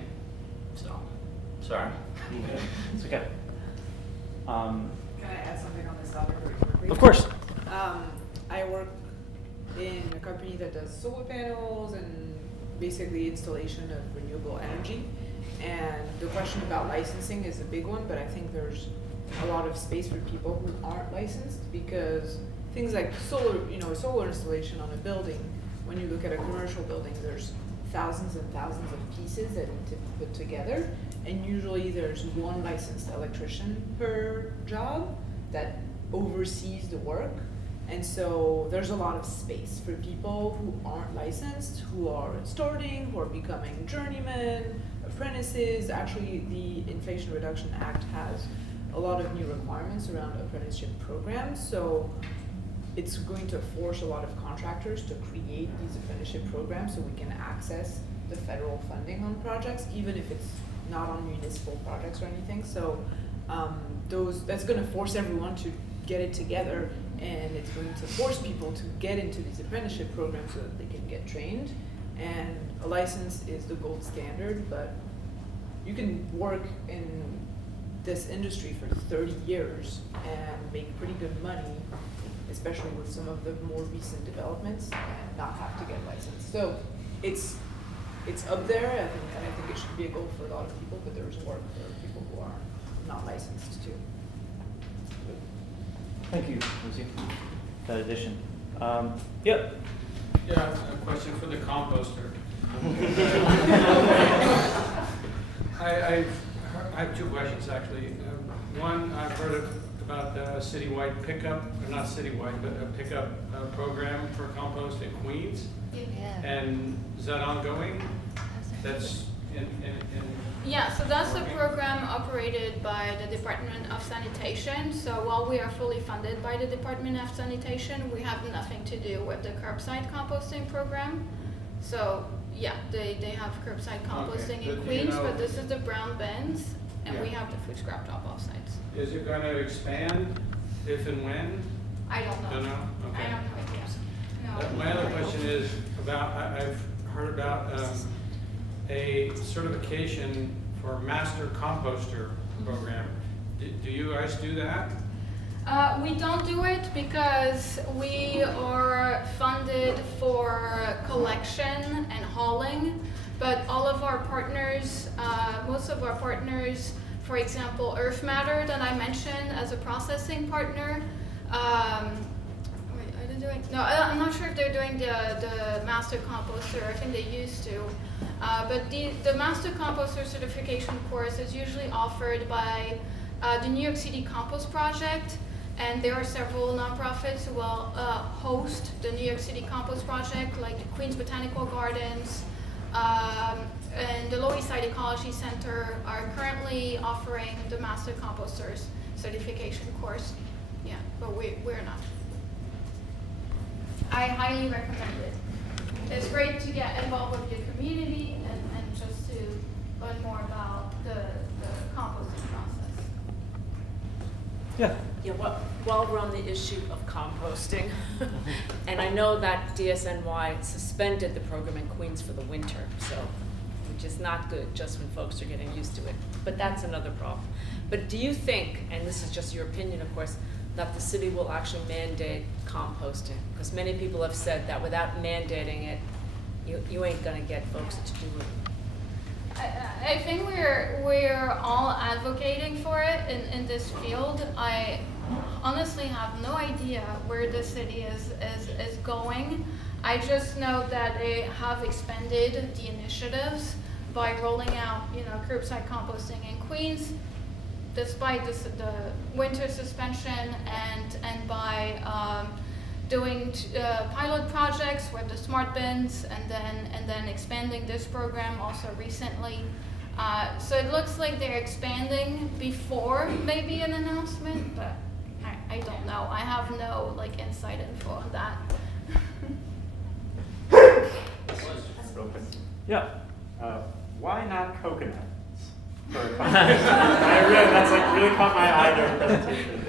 So sorry. It's okay. Can I add something on this topic really quickly? Of course. I work in a company that does solar panels and basically installation of renewable energy. And the question about licensing is a big one, but I think there's a lot of space for people who aren't licensed, because things like solar installation on a building, when you look at a commercial building, there's thousands and thousands of pieces that need to be put together, and usually there's one licensed electrician per job that oversees the work. And so there's a lot of space for people who aren't licensed, who are starting, who are becoming journeymen, apprentices. Actually, the Inflation Reduction Act has a lot of new requirements around apprenticeship programs. So it's going to force a lot of contractors to create these apprenticeship programs so we can access the federal funding on projects, even if it's not on municipal projects or anything. So that's going to force everyone to get it together, and it's going to force people to get into these apprenticeship programs so that they can get trained. And a license is the gold standard, but you can work in this industry for 30 years and make pretty good money, especially with some of the more recent developments, and not have to get licensed. So it's up there, and I think it should be a goal for a lot of people, but there's work for people who are not licensed too. Thank you, Luci, for that addition. Yep. Yeah, a question for the composter. I have two questions actually. One, I've heard about the citywide pickup, or not citywide, but a pickup program for compost in Queens. Yeah. And is that ongoing? That's in Yeah, so that's a program operated by the Department of Sanitation. So while we are fully funded by the Department of Sanitation, we have nothing to do with the curbside composting program. So yeah, they have curbside composting Okay, in but do you Queens, know- but this is the brown bins, and we Yeah. have the food scrap drop-off sites. Is it going to expand if and when? I don't know. Don't know? I Okay. have no idea. No. My other question is about, I've heard about a certification for master composter program. Do you guys do that? We don't do it because we are funded for collection and hauling, but all of our partners, most of our partners, for example, Earth Matter that I mentioned as a processing partner, wait, are they doing? No, I'm not sure if they're doing the master composter. I think they used to. But the master composter certification course is usually offered by the New York City Compost Project, and there are several nonprofits who will host the New York City Compost Project, like the Queens Botanical Gardens, and the Lower East Side Ecology Center are currently offering the Master Composters certification course. Yeah, but we're not. I highly recommend it. It's great to get involved with your community and just to learn more about the composting process. Yeah. Yeah, while we're on the issue of composting, and I know that DSNY suspended the program in Queens for the winter, so, which is not good just when folks are getting used to it, but that's another problem. But do you think, and this is just your opinion of course, that the city will actually mandate composting? Because many people have said that without mandating it, you ain't gonna get folks to do it. I think we're all advocating for it in this field. I honestly have no idea where the city is going. I just know that they have expanded the initiatives by rolling out, curbside composting in Queens, despite the winter suspension, and by doing pilot projects with the smart bins, and then expanding this program also recently. So it looks like they're expanding before maybe an announcement, but I don't know. I have no inside info on that. Open. Yeah. Why not coconuts? For a that's really caught my eye during the presentation.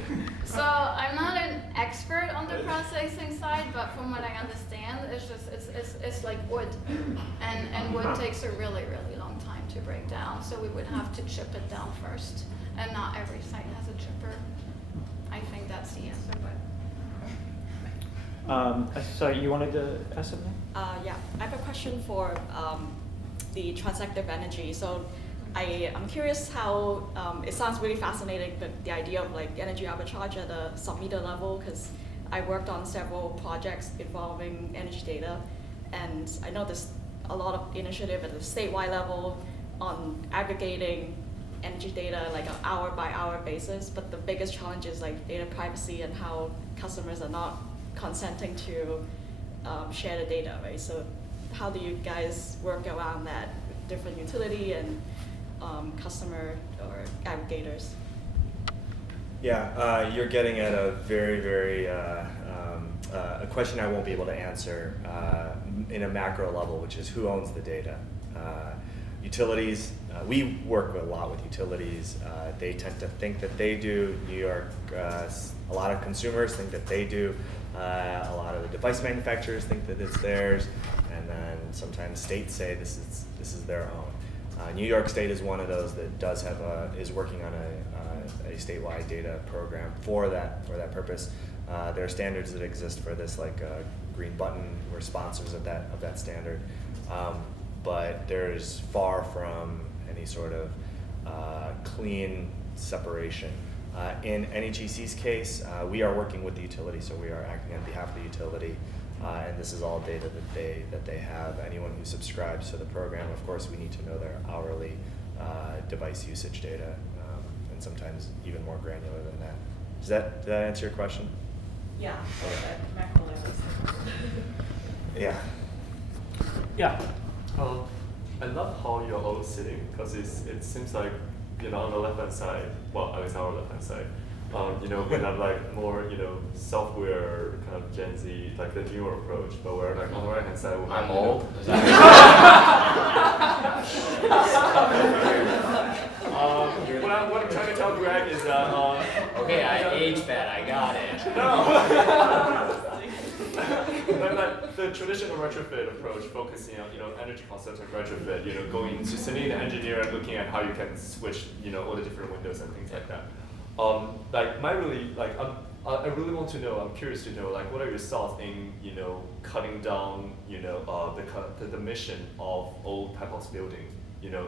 So I'm not an expert on the processing side, but from what I understand, it's like wood, and wood takes a really long time to break down. So we would have to chip it down first, and not every site has a chipper. I think that's the answer, but. Sorry, you wanted to ask something? Yeah, I have a question for the transactive energy. So I'm curious how it sounds really fascinating, the idea of energy arbitrage at a sub-meter level, because I worked on several projects involving energy data, and I know there's a lot of initiative at the statewide level on aggregating energy data an hour by hour basis, but the biggest challenge is data privacy and how customers are not consenting to share the data, right? So how do you guys work around that, different utility and customer or aggregators? Yeah, you're getting at a very a question I won't be able to answer in a macro level, which is who owns the data. Utilities, we work a lot with utilities. They tend to think that they do. New York, a lot of consumers think that they do. A lot of the device manufacturers think that it's theirs, and then sometimes states say this is their own. New York State is one of those that is working on a statewide data program for that purpose. There are standards that exist for this, like Green Button. We're sponsors of that standard, but there's far from any sort of clean separation In NEGC's case, we are working with the utility, so we are acting on behalf of the utility, and this is all data that they have. Anyone who subscribes to the program, of course, we need to know their hourly device usage data, and sometimes even more granular than that. Did that answer your question? Yeah. Yeah. Yeah. I love how you're all sitting because it seems like, on the left hand side, well, at least our left hand side, we have like more, software kind of Gen Z, like the newer approach, but we're like on the right hand side, I'm old. What I'm trying to tell Greg is that. Okay, I age bad, I got it. No. Like the traditional retrofit approach, focusing on energy consumption retrofit, going to sending an engineer and looking at how you can switch all the different windows and things like that. I really want to know. I'm curious to know, what are your thoughts in cutting down the mission of old type of building?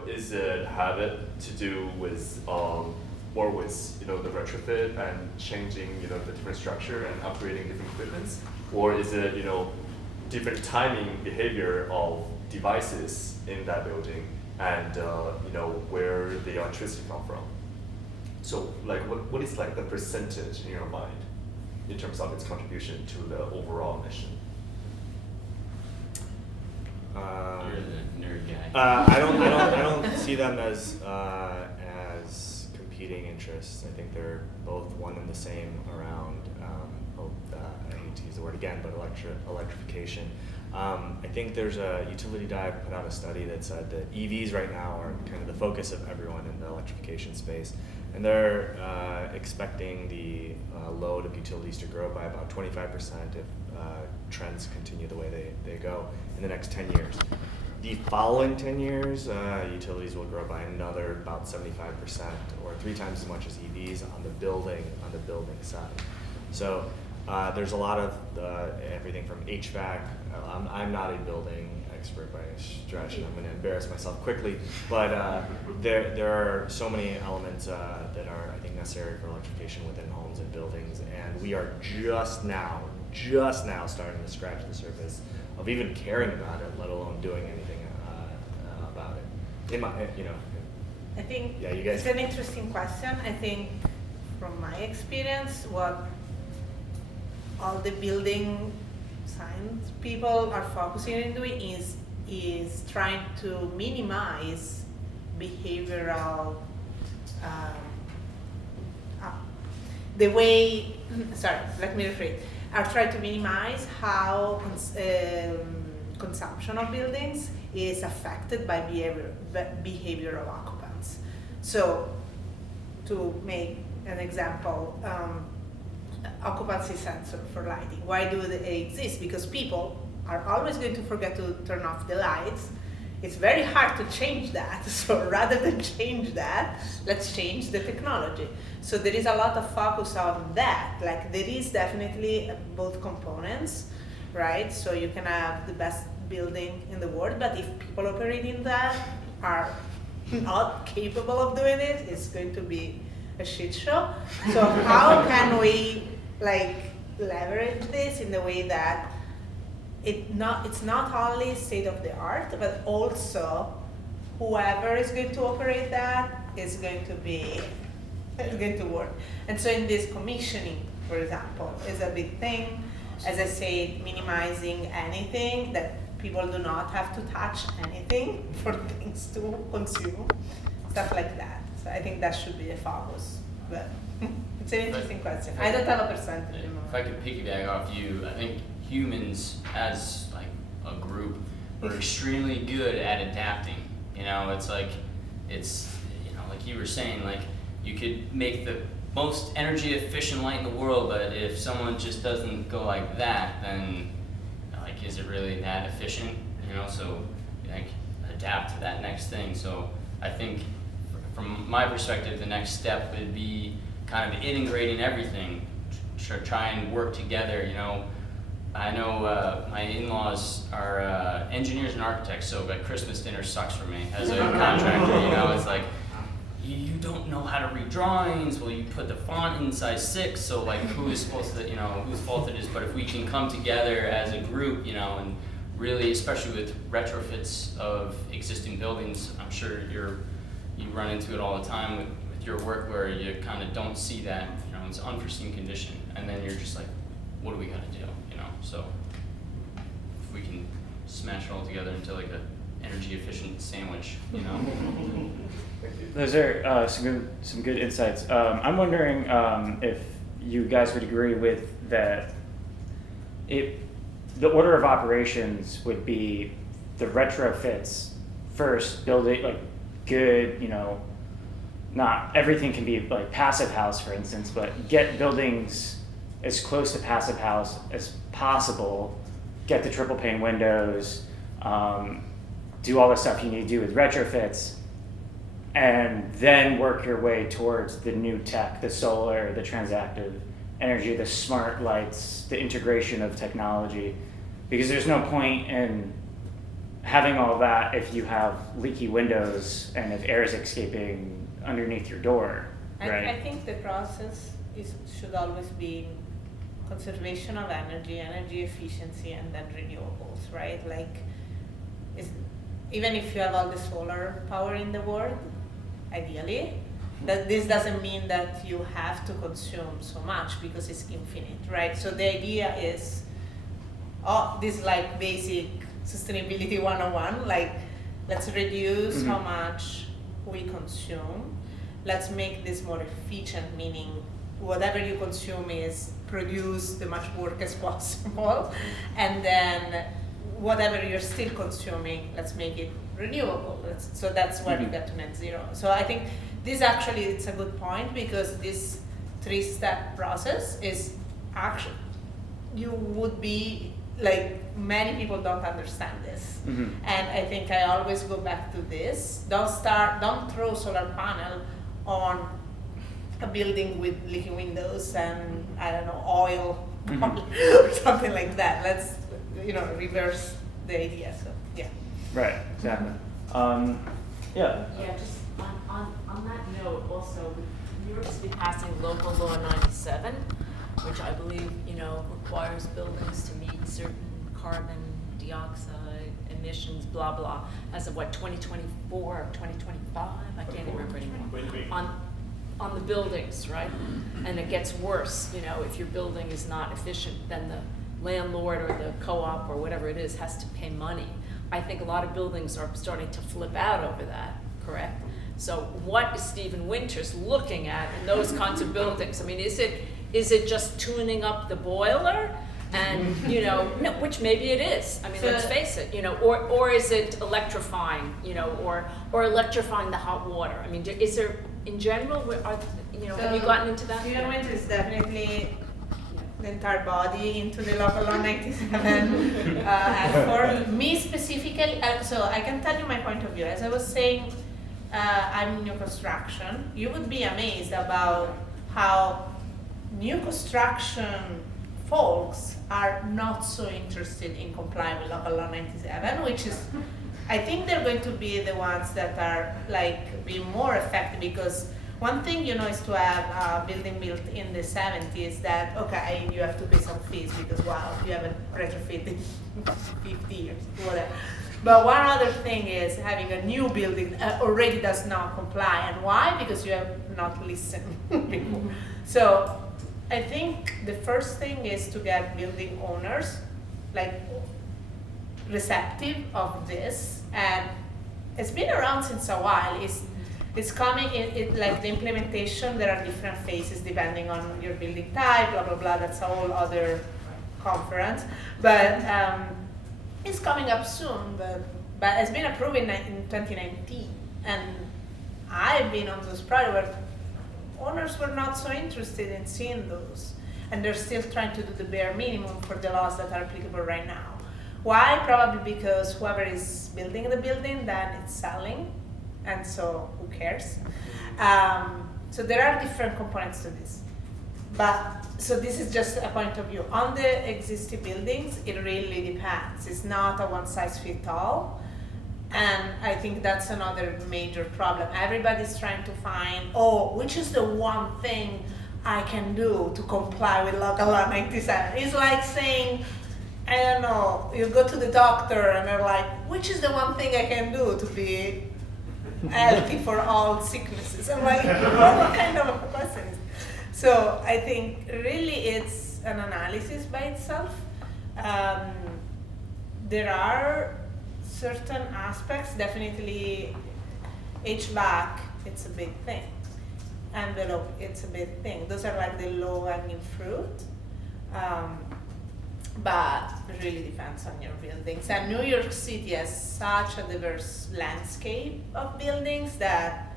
Is it have it to do with more with the retrofit and changing the different structure and upgrading different equipments? Or is it, different timing behavior of devices in that building and, where the electricity come from? So, what is, the percentage in your mind in terms of its contribution to the overall mission? You're the nerd guy. I don't see them as competing interests. I think they're both one and the same around. I hate to use the word again, but electrification. I think there's a utility dive put out a study that said that EVs right now are kind of the focus of everyone in the electrification space, and they're expecting the load of utilities to grow by about 25% if trends continue the way they go in the next 10 years. The following 10 years, utilities will grow by another about 75%, or 3 times as much as EVs on the building side. So there's a lot of everything from HVAC. I'm not a building expert by any stretch, and I'm going to embarrass myself quickly. But there are so many elements that are, I think, necessary for electrification within homes and buildings, and we are just now starting to scratch the surface of even caring about it, let alone doing anything about it. I think yeah, you guys. It's an interesting question. I think from my experience, what all the building science people are focusing on doing is trying to minimize behavioral the way. Sorry, let me rephrase. Are trying to minimize how consumption of buildings is affected by behavior of occupants. So, to make an example, occupancy sensor for lighting. Why do they exist? Because people are always going to forget to turn off the lights. It's very hard to change that. So rather than change that, let's change the technology. So there is a lot of focus on that. Like there is definitely both components, right? So you can have the best building in the world, but if people operating that are not capable of doing it, it's going to be a shit show. So how can we leverage this in the way that it's not only state of the art, but also whoever is going to operate that is going to work. And so in this commissioning, for example, is a big thing. As I said, minimizing anything that people do not have to touch anything for things to consume, stuff like that. So I think that should be a focus. But it's an interesting question. I don't have a percentage. If I could piggyback off you, I think humans as a group are extremely good at adapting. It's like you were saying, you could make the most energy efficient light in the world, but if someone just doesn't go like that, then is it really that efficient? So adapt to that next thing. So I think from my perspective, the next step would be kind of integrating everything, try and work together. I know my in-laws are engineers and architects, so Christmas dinner sucks for me as a contractor. It's you don't know how to read drawings. Well, you put the font in size 6, so like who is supposed to, whose fault it is. But if we can come together as a group, and really, especially with retrofits of existing buildings, I'm sure you run into it all the time with your work where you kind of don't see that, it's unforeseen condition, and then you're just like, what do we got to do, So if we can smash it all together into like a energy efficient sandwich, Those are some good insights. I'm wondering if you guys would agree with that. The order of operations would be the retrofits first, build it like good, not everything can be like passive house, for instance, but get buildings as close to passive house as possible, get the triple pane windows, do all the stuff you need to do with retrofits, and then work your way towards the new tech, the solar, the transactive energy, the smart lights, the integration of technology. Because there's no point in having all that if you have leaky windows and if air is escaping underneath your door, right? I think the process should always be conservation of energy efficiency, and then renewables, right? Like, even if you have all the solar power in the world, ideally, that this doesn't mean that you have to consume so much because it's infinite, right? So the idea is, this like basic sustainability 101, like let's reduce how much we consume. Let's make this more efficient, meaning whatever you consume is produce the much work as possible, and then whatever you're still consuming, let's make it renewable. So that's where we get to net zero. So I think this actually, it's a good point, because this 3-step process is actually, you would be like, many people don't understand this. And I think I always go back to this. Don't throw solar panel on a building with leaking windows and, I don't know, oil or something like that. Let's, reverse the idea, so, yeah. Right, exactly. Yeah. Yeah, just on that note, also, New York City passing local law 97, which I believe, requires buildings to meet certain carbon dioxide emissions, blah, blah, as of 2024 or 2025? I can't even remember anymore. On the buildings, right? And it gets worse, if your building is not efficient, then the landlord or the co-op or whatever it is has to pay money. I think a lot of buildings are starting to flip out over that, correct? So what is Stephen Winters looking at in those kinds of buildings? I mean, is it just tuning up the boiler? And, no, which maybe it is. I mean, let's face it, or is it electrifying, or electrifying the hot water? I mean, is there, in general, have you gotten into that? Stephen Winters is definitely the entire body into the local law 97. And for me specifically, so I can tell you my point of view. As I was saying, I'm new construction. You would be amazed about how new construction folks are not so interested in complying with local law 97, which is, I think they're going to be the ones that are be more effective, because one thing, is to have a building built in the 70s that, okay, you have to pay some fees because, wow, you haven't retrofitted in 50 years, whatever. But one other thing is having a new building that already does not comply. And why? Because you have not listened before. So I think the first thing is to get building owners receptive of this. And it's been around since a while. It's coming, the implementation, there are different phases depending on your building type, blah, blah, blah. That's a whole other conference. But it's coming up soon, but it's been approved in 2019. And I've been on those projects where owners were not so interested in seeing those. And they're still trying to do the bare minimum for the laws that are applicable right now. Why? Probably because whoever is building the building, then it's selling. And so who cares? So there are different components to this. So this is just a point of view. On the existing buildings, it really depends. It's not a one-size-fits-all. And I think that's another major problem. Everybody's trying to find, which is the one thing I can do to comply with local law 97. It's like saying, I don't know, you go to the doctor and they're like, which is the one thing I can do to be healthy for all sicknesses? I'm like, what kind of a question is it? So I think really it's an analysis by itself. There are certain aspects, definitely HVAC, it's a big thing. Envelope, it's a big thing. Those are like the low-hanging fruit. But it really depends on your buildings. And New York City has such a diverse landscape of buildings that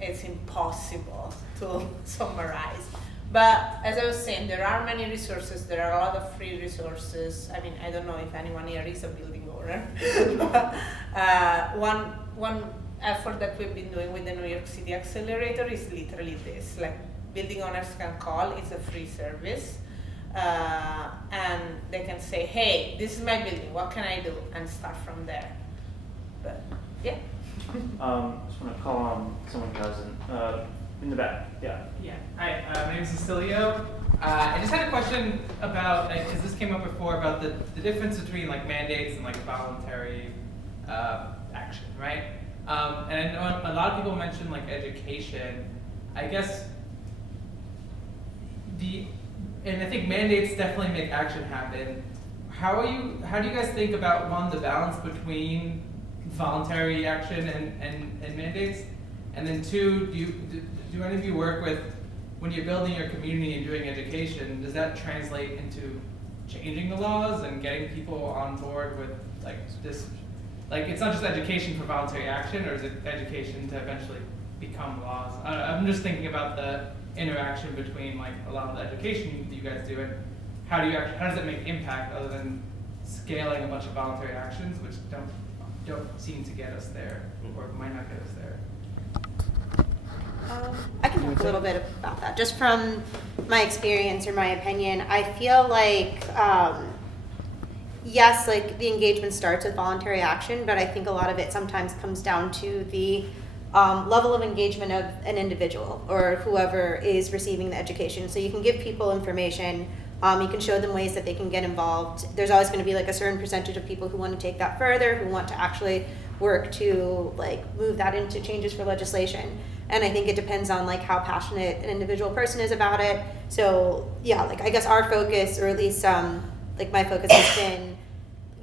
it's impossible to summarize. But as I was saying, there are many resources. There are a lot of free resources. I mean, I don't know if anyone here is a building owner. One effort that we've been doing with the New York City Accelerator is literally this. Like, building owners can call, it's a free service. And they can say, hey, this is my building, what can I do? And start from there. But, yeah. I just want to call on someone who hasn't. In the back, yeah. Yeah. Hi, my name is Cecilio. I just had a question about, because this came up before, about the difference between like mandates and like voluntary action, right? And I know a lot of people mention like education. I guess and I think mandates definitely make action happen. How do you guys think about, one, the balance between voluntary action and mandates? And then two, do any of you work with, when you're building your community and doing education, does that translate into changing the laws and getting people on board with like this? Like, it's not just education for voluntary action, or is it education to eventually become laws? I'm just thinking about the interaction between like a lot of the education that you guys do, and how does it make impact other than scaling a bunch of voluntary actions, which don't seem to get us there, or might not get us there. I can talk a little bit about that. Just from my experience or my opinion, I feel like, yes, like the engagement starts with voluntary action, but I think a lot of it sometimes comes down to the level of engagement of an individual or whoever is receiving the education. So you can give people information, you can show them ways that they can get involved. There's always going to be like a certain percentage of people who want to take that further, who want to actually work to like move that into changes for legislation. And I think it depends on like how passionate an individual person is about it. So yeah, like I guess our focus, or at least like my focus has been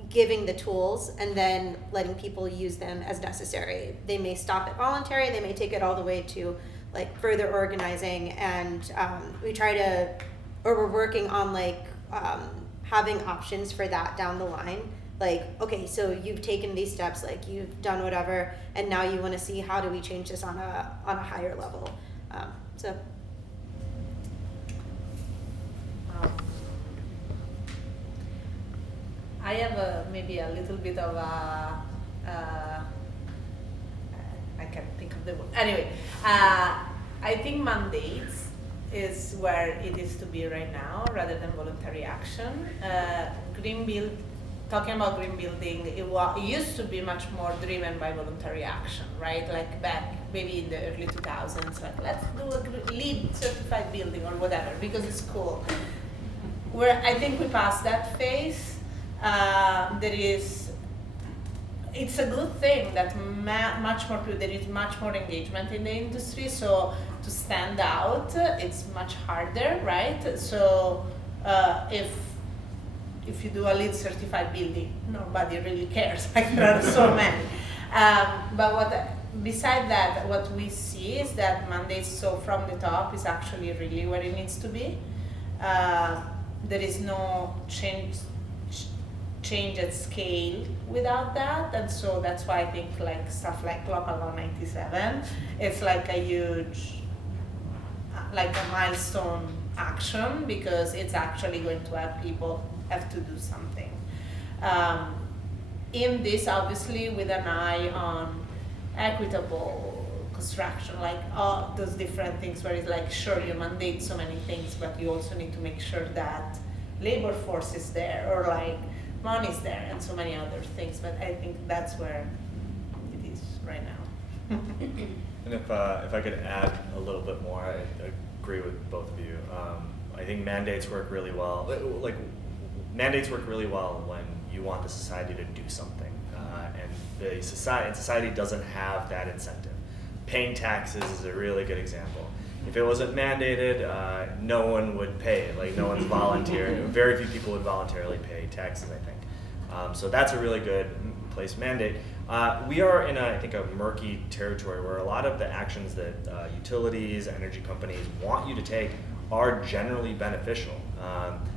giving the tools and then letting people use them as necessary. They may stop at voluntary, they may take it all the way to like further organizing, and we're working on like having options for that down the line. Like, okay, so you've taken these steps, like you've done whatever, and now you want to see how do we change this on a higher level. I have maybe a little bit of I can't think of the word. Anyway, I think mandates is where it is to be right now, rather than voluntary action. Talking about green building, it used to be much more driven by voluntary action, right? Like back maybe in the early 2000s, like let's do a LEED certified building or whatever because it's cool. Where I think we passed that phase. It's a good thing that there is much more engagement in the industry. So to stand out, it's much harder, right? So if you do a LEED certified building, nobody really cares. Like there are so many. But beside that, what we see is that mandates, so from the top, is actually really where it needs to be. There is no change at scale without that, and so that's why I think like stuff like Local Law 97, it's like a huge, like a milestone action, because it's actually going to have people have to do something. In this, obviously, with an eye on equitable construction, like all those different things where it's like, sure, you mandate so many things, but you also need to make sure that labor force is there, or like money's there and so many other things, but I think that's where it is right now. And if I could add a little bit more, I agree with both of you. I think mandates work really well. Like mandates work really well when you want the society to do something, and the society doesn't have that incentive. Paying taxes is a really good example. If it wasn't mandated, no one would pay. Like no one's volunteering. Very few people would voluntarily pay taxes, I think. So that's a really good place mandate. We are in I think a murky territory where a lot of the actions that utilities, energy companies want you to take are generally beneficial.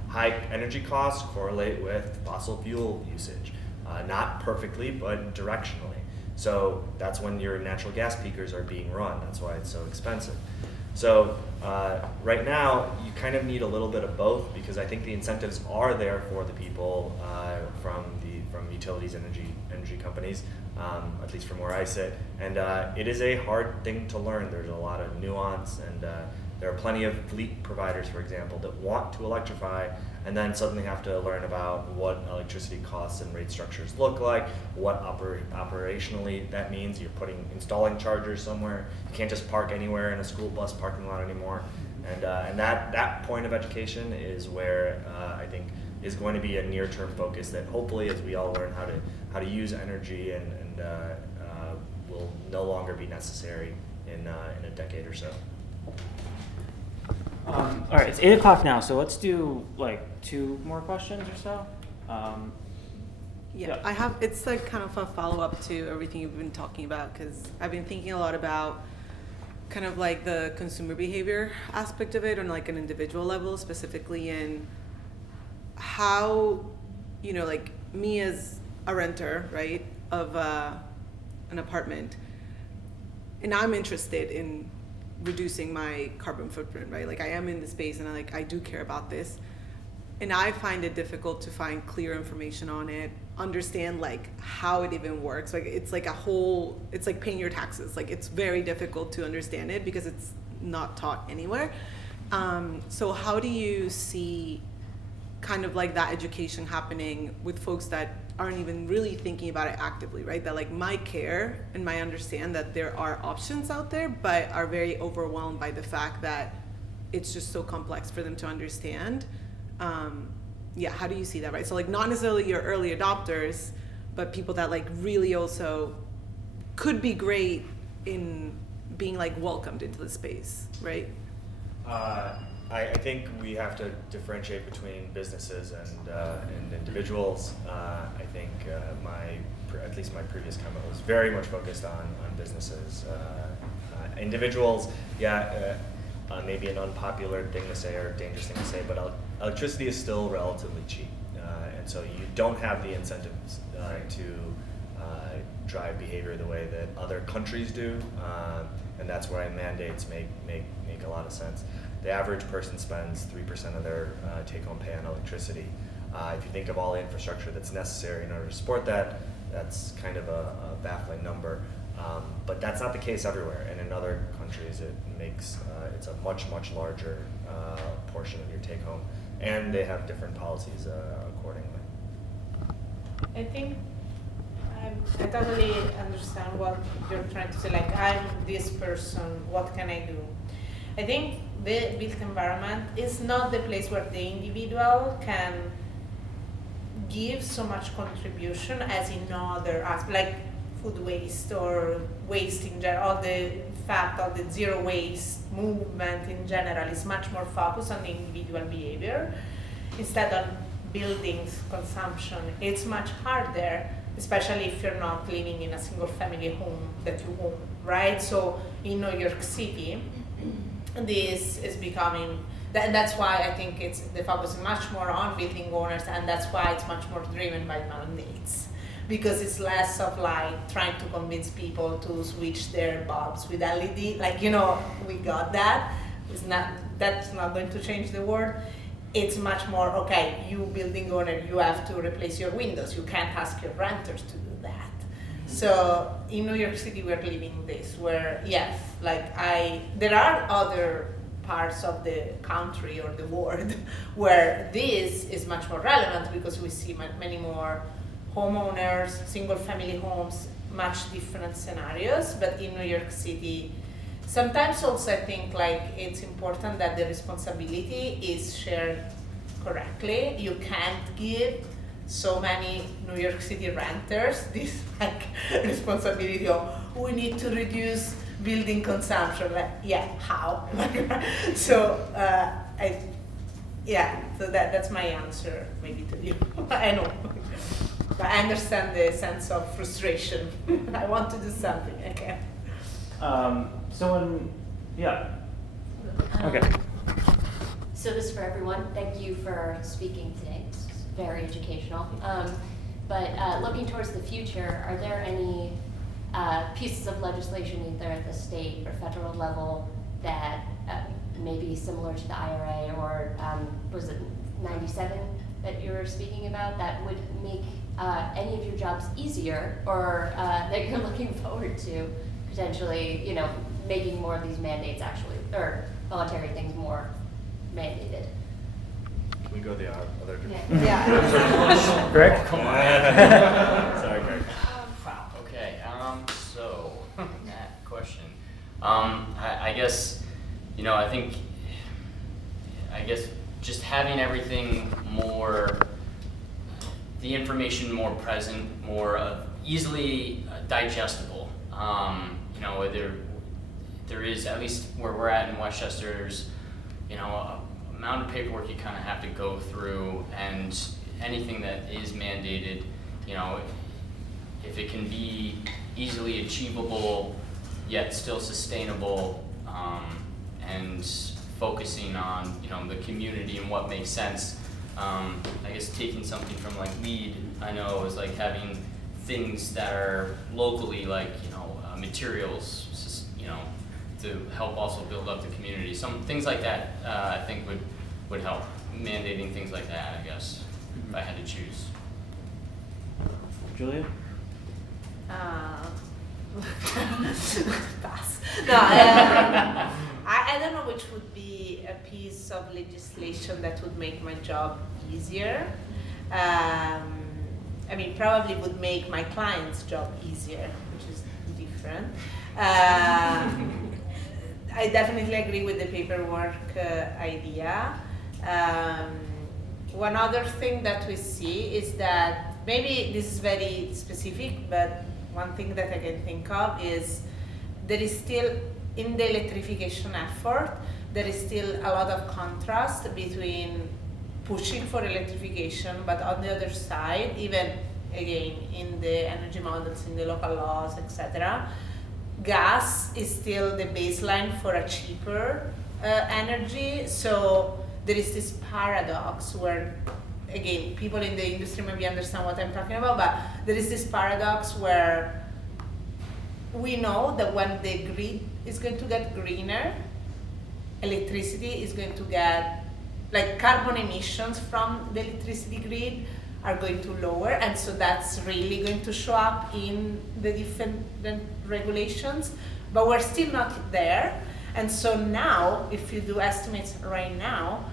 High energy costs correlate with fossil fuel usage. Not perfectly, but directionally. So that's when your natural gas peakers are being run. That's why it's so expensive. So right now, you kind of need a little bit of both because I think the incentives are there for the people from utilities, energy companies, at least from where I sit. And it is a hard thing to learn. There's a lot of nuance, and there are plenty of fleet providers, for example, that want to electrify and then suddenly have to learn about what electricity costs and rate structures look like, what operationally that means. You're installing chargers somewhere. You can't just park anywhere in a school bus parking lot anymore. And that point of education is where I think is going to be a near-term focus that hopefully, as we all learn how to use energy and will no longer be necessary in a decade or so. All right, it's 8 o'clock now, so let's do like 2 more questions or so. Yeah, I have, it's like kind of a follow-up to everything you've been talking about, because I've been thinking a lot about kind of like the consumer behavior aspect of it on like an individual level, specifically in how, you know, like me as a renter, right, of an apartment, and I'm interested in reducing my carbon footprint, right? Like I am in the space and I do care about this. And I find it difficult to find clear information on it, understand like how it even works. Like it's like it's like paying your taxes. Like it's very difficult to understand it because it's not taught anywhere. So how do you see kind of like that education happening with folks that aren't even really thinking about it actively, right? That like might care and might understand that there are options out there, but are very overwhelmed by the fact that it's just so complex for them to understand. Yeah, how do you see that, right? So like not necessarily your early adopters, but people that like really also could be great in being like welcomed into the space, right? I think we have to differentiate between businesses and individuals. I think at least my previous comment was very much focused on businesses. Individuals, yeah, maybe an unpopular thing to say or dangerous thing to say, but electricity is still relatively cheap. And so you don't have the incentives to drive behavior the way that other countries do. And that's why mandates make a lot of sense. The average person spends 3% of their take-home pay on electricity. If you think of all the infrastructure that's necessary in order to support that, that's kind of a baffling number. But that's not the case everywhere, and in other countries it's a much larger portion of your take-home, and they have different policies accordingly. I think I totally understand what you're trying to say. Like, I'm this person, what can I do? I think the built environment is not the place where the individual can give so much contribution as in other aspects, like food waste or waste in general. All the zero waste movement in general is much more focused on the individual behavior instead of buildings consumption. It's much harder, especially if you're not living in a single family home that you own, right? So in New York City, this is becoming, that's why I think the focus is much more on building owners, and that's why it's much more driven by mandates, because it's less of like trying to convince people to switch their bulbs with LED. Like, we got that. That's not going to change the world. It's much more, okay, you building owner, you have to replace your windows. You can't ask your renters to do that. So in New York City, we're living this where, yes, like there are other parts of the country or the world where this is much more relevant because we see many more homeowners, single family homes, much different scenarios. But in New York City, sometimes also I think like it's important that the responsibility is shared correctly. You can't give so many New York City renters this like responsibility of we need to reduce building consumption. Like, yeah, how? So so that's my answer maybe to you. I know, but I understand the sense of frustration. I want to do something, I can't. Okay. So this is for everyone. Thank you for speaking today. It's very educational. But looking towards the future, are there any pieces of legislation either at the state or federal level that may be similar to the IRA or was it 97 that you were speaking about that would make any of your jobs easier or that you're looking forward to potentially, you know, making more of these mandates actually, or voluntary things more mandated? Can we go the other Yeah. Yeah. Greg? Come on. Sorry, Greg. Wow. Okay. So that question. I guess, you know, I guess just having everything more, the information more present, more easily digestible. You know, there is, at least where we're at in Westchester, there's, you know, a amount of paperwork you kind of have to go through, and anything that is mandated, you know, if it can be easily achievable yet still sustainable, and focusing on, you know, the community and what makes sense. I guess taking something from like LEED, I know is like having things that are locally, like, you know, materials, you know, to help also build up the community. Some things like that, I think would help. Mandating things like that, I guess, if I had to choose. Giulia? Pass. No, I don't know which would be a piece of legislation that would make my job easier. I mean, probably would make my client's job easier, which is different. I definitely agree with the paperwork idea. One other thing that we see is that, maybe this is very specific, but one thing that I can think of is there is still, in the electrification effort, there is still a lot of contrast between pushing for electrification, but on the other side, even again in the energy models, in the local laws, etc., gas is still the baseline for a cheaper energy. So there is this paradox where, again, people in the industry maybe understand what I'm talking about, but there is this paradox where we know that when the grid is going to get greener, electricity is going to get, like, carbon emissions from the electricity grid are going to lower, and so that's really going to show up in the different regulations, but we're still not there. And so now, if you do estimates right now,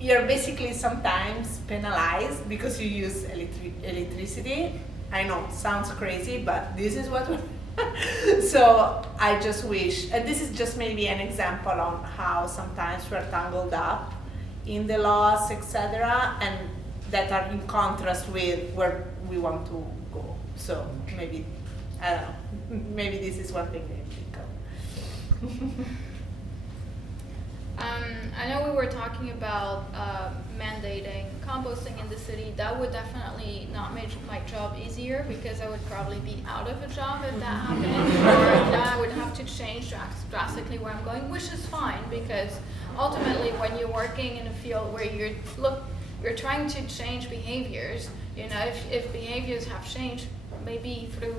you're basically sometimes penalized because you use electricity. I know, sounds crazy, but this is what so I just wish, and this is just maybe an example on how sometimes we're tangled up in the laws, etc., and that are in contrast with where we want to go. So maybe, I don't know, maybe this is one thing I think of. I know we were talking about mandating composting in the city. That would definitely not make my job easier, because I would probably be out of a job if that happened, or then I would have to change drastically where I'm going, which is fine, because ultimately when you're working in a field where you're trying to change behaviors, you know, if behaviors have changed, maybe through,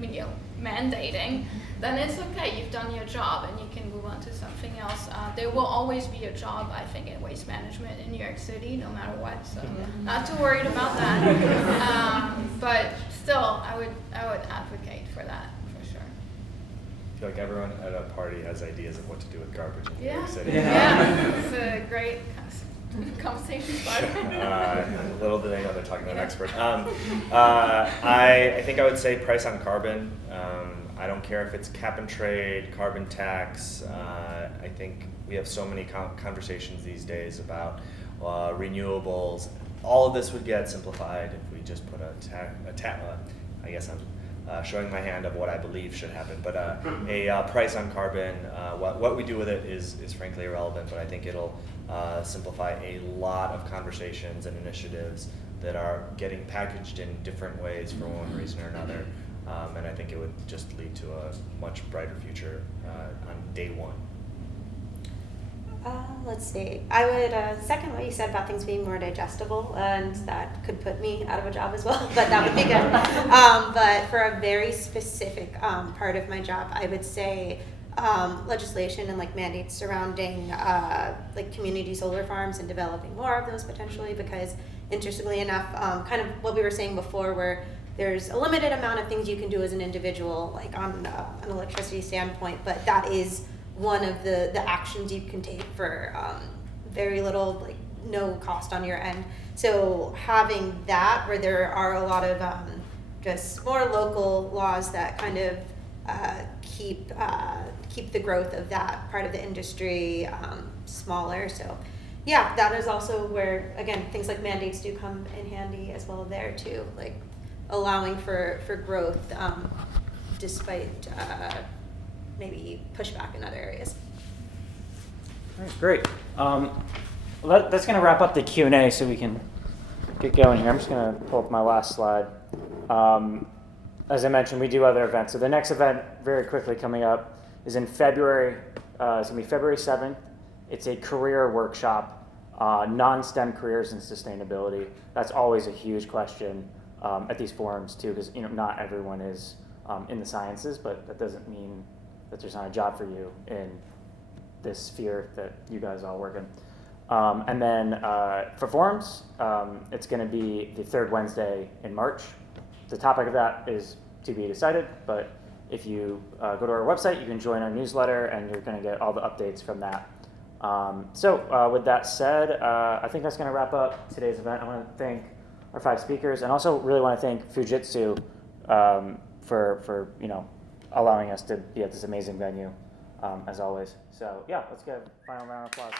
you know, mandating, then it's okay, you've done your job and you can move on to something else. There will always be a job, I think, in waste management in New York City, no matter what, so not too worried about that. But still, I would advocate for that, for sure. feel like everyone at a party has ideas of what to do with garbage in New York City. Yeah, it's a great conversation starter. Little do they know they're talking to an expert. I think I would say price on carbon. I don't care if it's cap and trade, carbon tax. I think we have so many conversations these days about renewables. All of this would get simplified if we just put I guess I'm showing my hand of what I believe should happen, but a price on carbon. What we do with it is frankly irrelevant, but I think it'll simplify a lot of conversations and initiatives that are getting packaged in different ways for one reason or another. And I think it would just lead to a much brighter future on day one. Let's see. I would second what you said about things being more digestible, and that could put me out of a job as well, but that would be good. But for a very specific part of my job, I would say legislation and like mandates surrounding like community solar farms and developing more of those potentially, because interestingly enough, kind of what we were saying before, where there's a limited amount of things you can do as an individual, like on an electricity standpoint, but that is one of the actions you can take for very little, like no cost on your end. So having that, where there are a lot of just more local laws that kind of keep the growth of that part of the industry smaller. So yeah, that is also where, again, things like mandates do come in handy as well there too, like allowing for growth despite maybe pushback in other areas. All right, great. That's going to wrap up the Q&A so we can get going here. I'm just going to pull up my last slide. As I mentioned, we do other events. So the next event, very quickly coming up, is in February. It's going to be February 7th. It's a career workshop, non-STEM careers and sustainability. That's always a huge question at these forums too, because not everyone is in the sciences, but that doesn't mean that there's not a job for you in this sphere that you guys all work in. And then for forums, it's going to be the third Wednesday in March. The topic of that is to be decided, but if you go to our website, you can join our newsletter and you're going to get all the updates from that. So with that said, I think that's going to wrap up today's event. I want to thank our 5 speakers, and also really want to thank Fujitsu for allowing us to be at this amazing venue, as always. So yeah, let's get a final round of applause.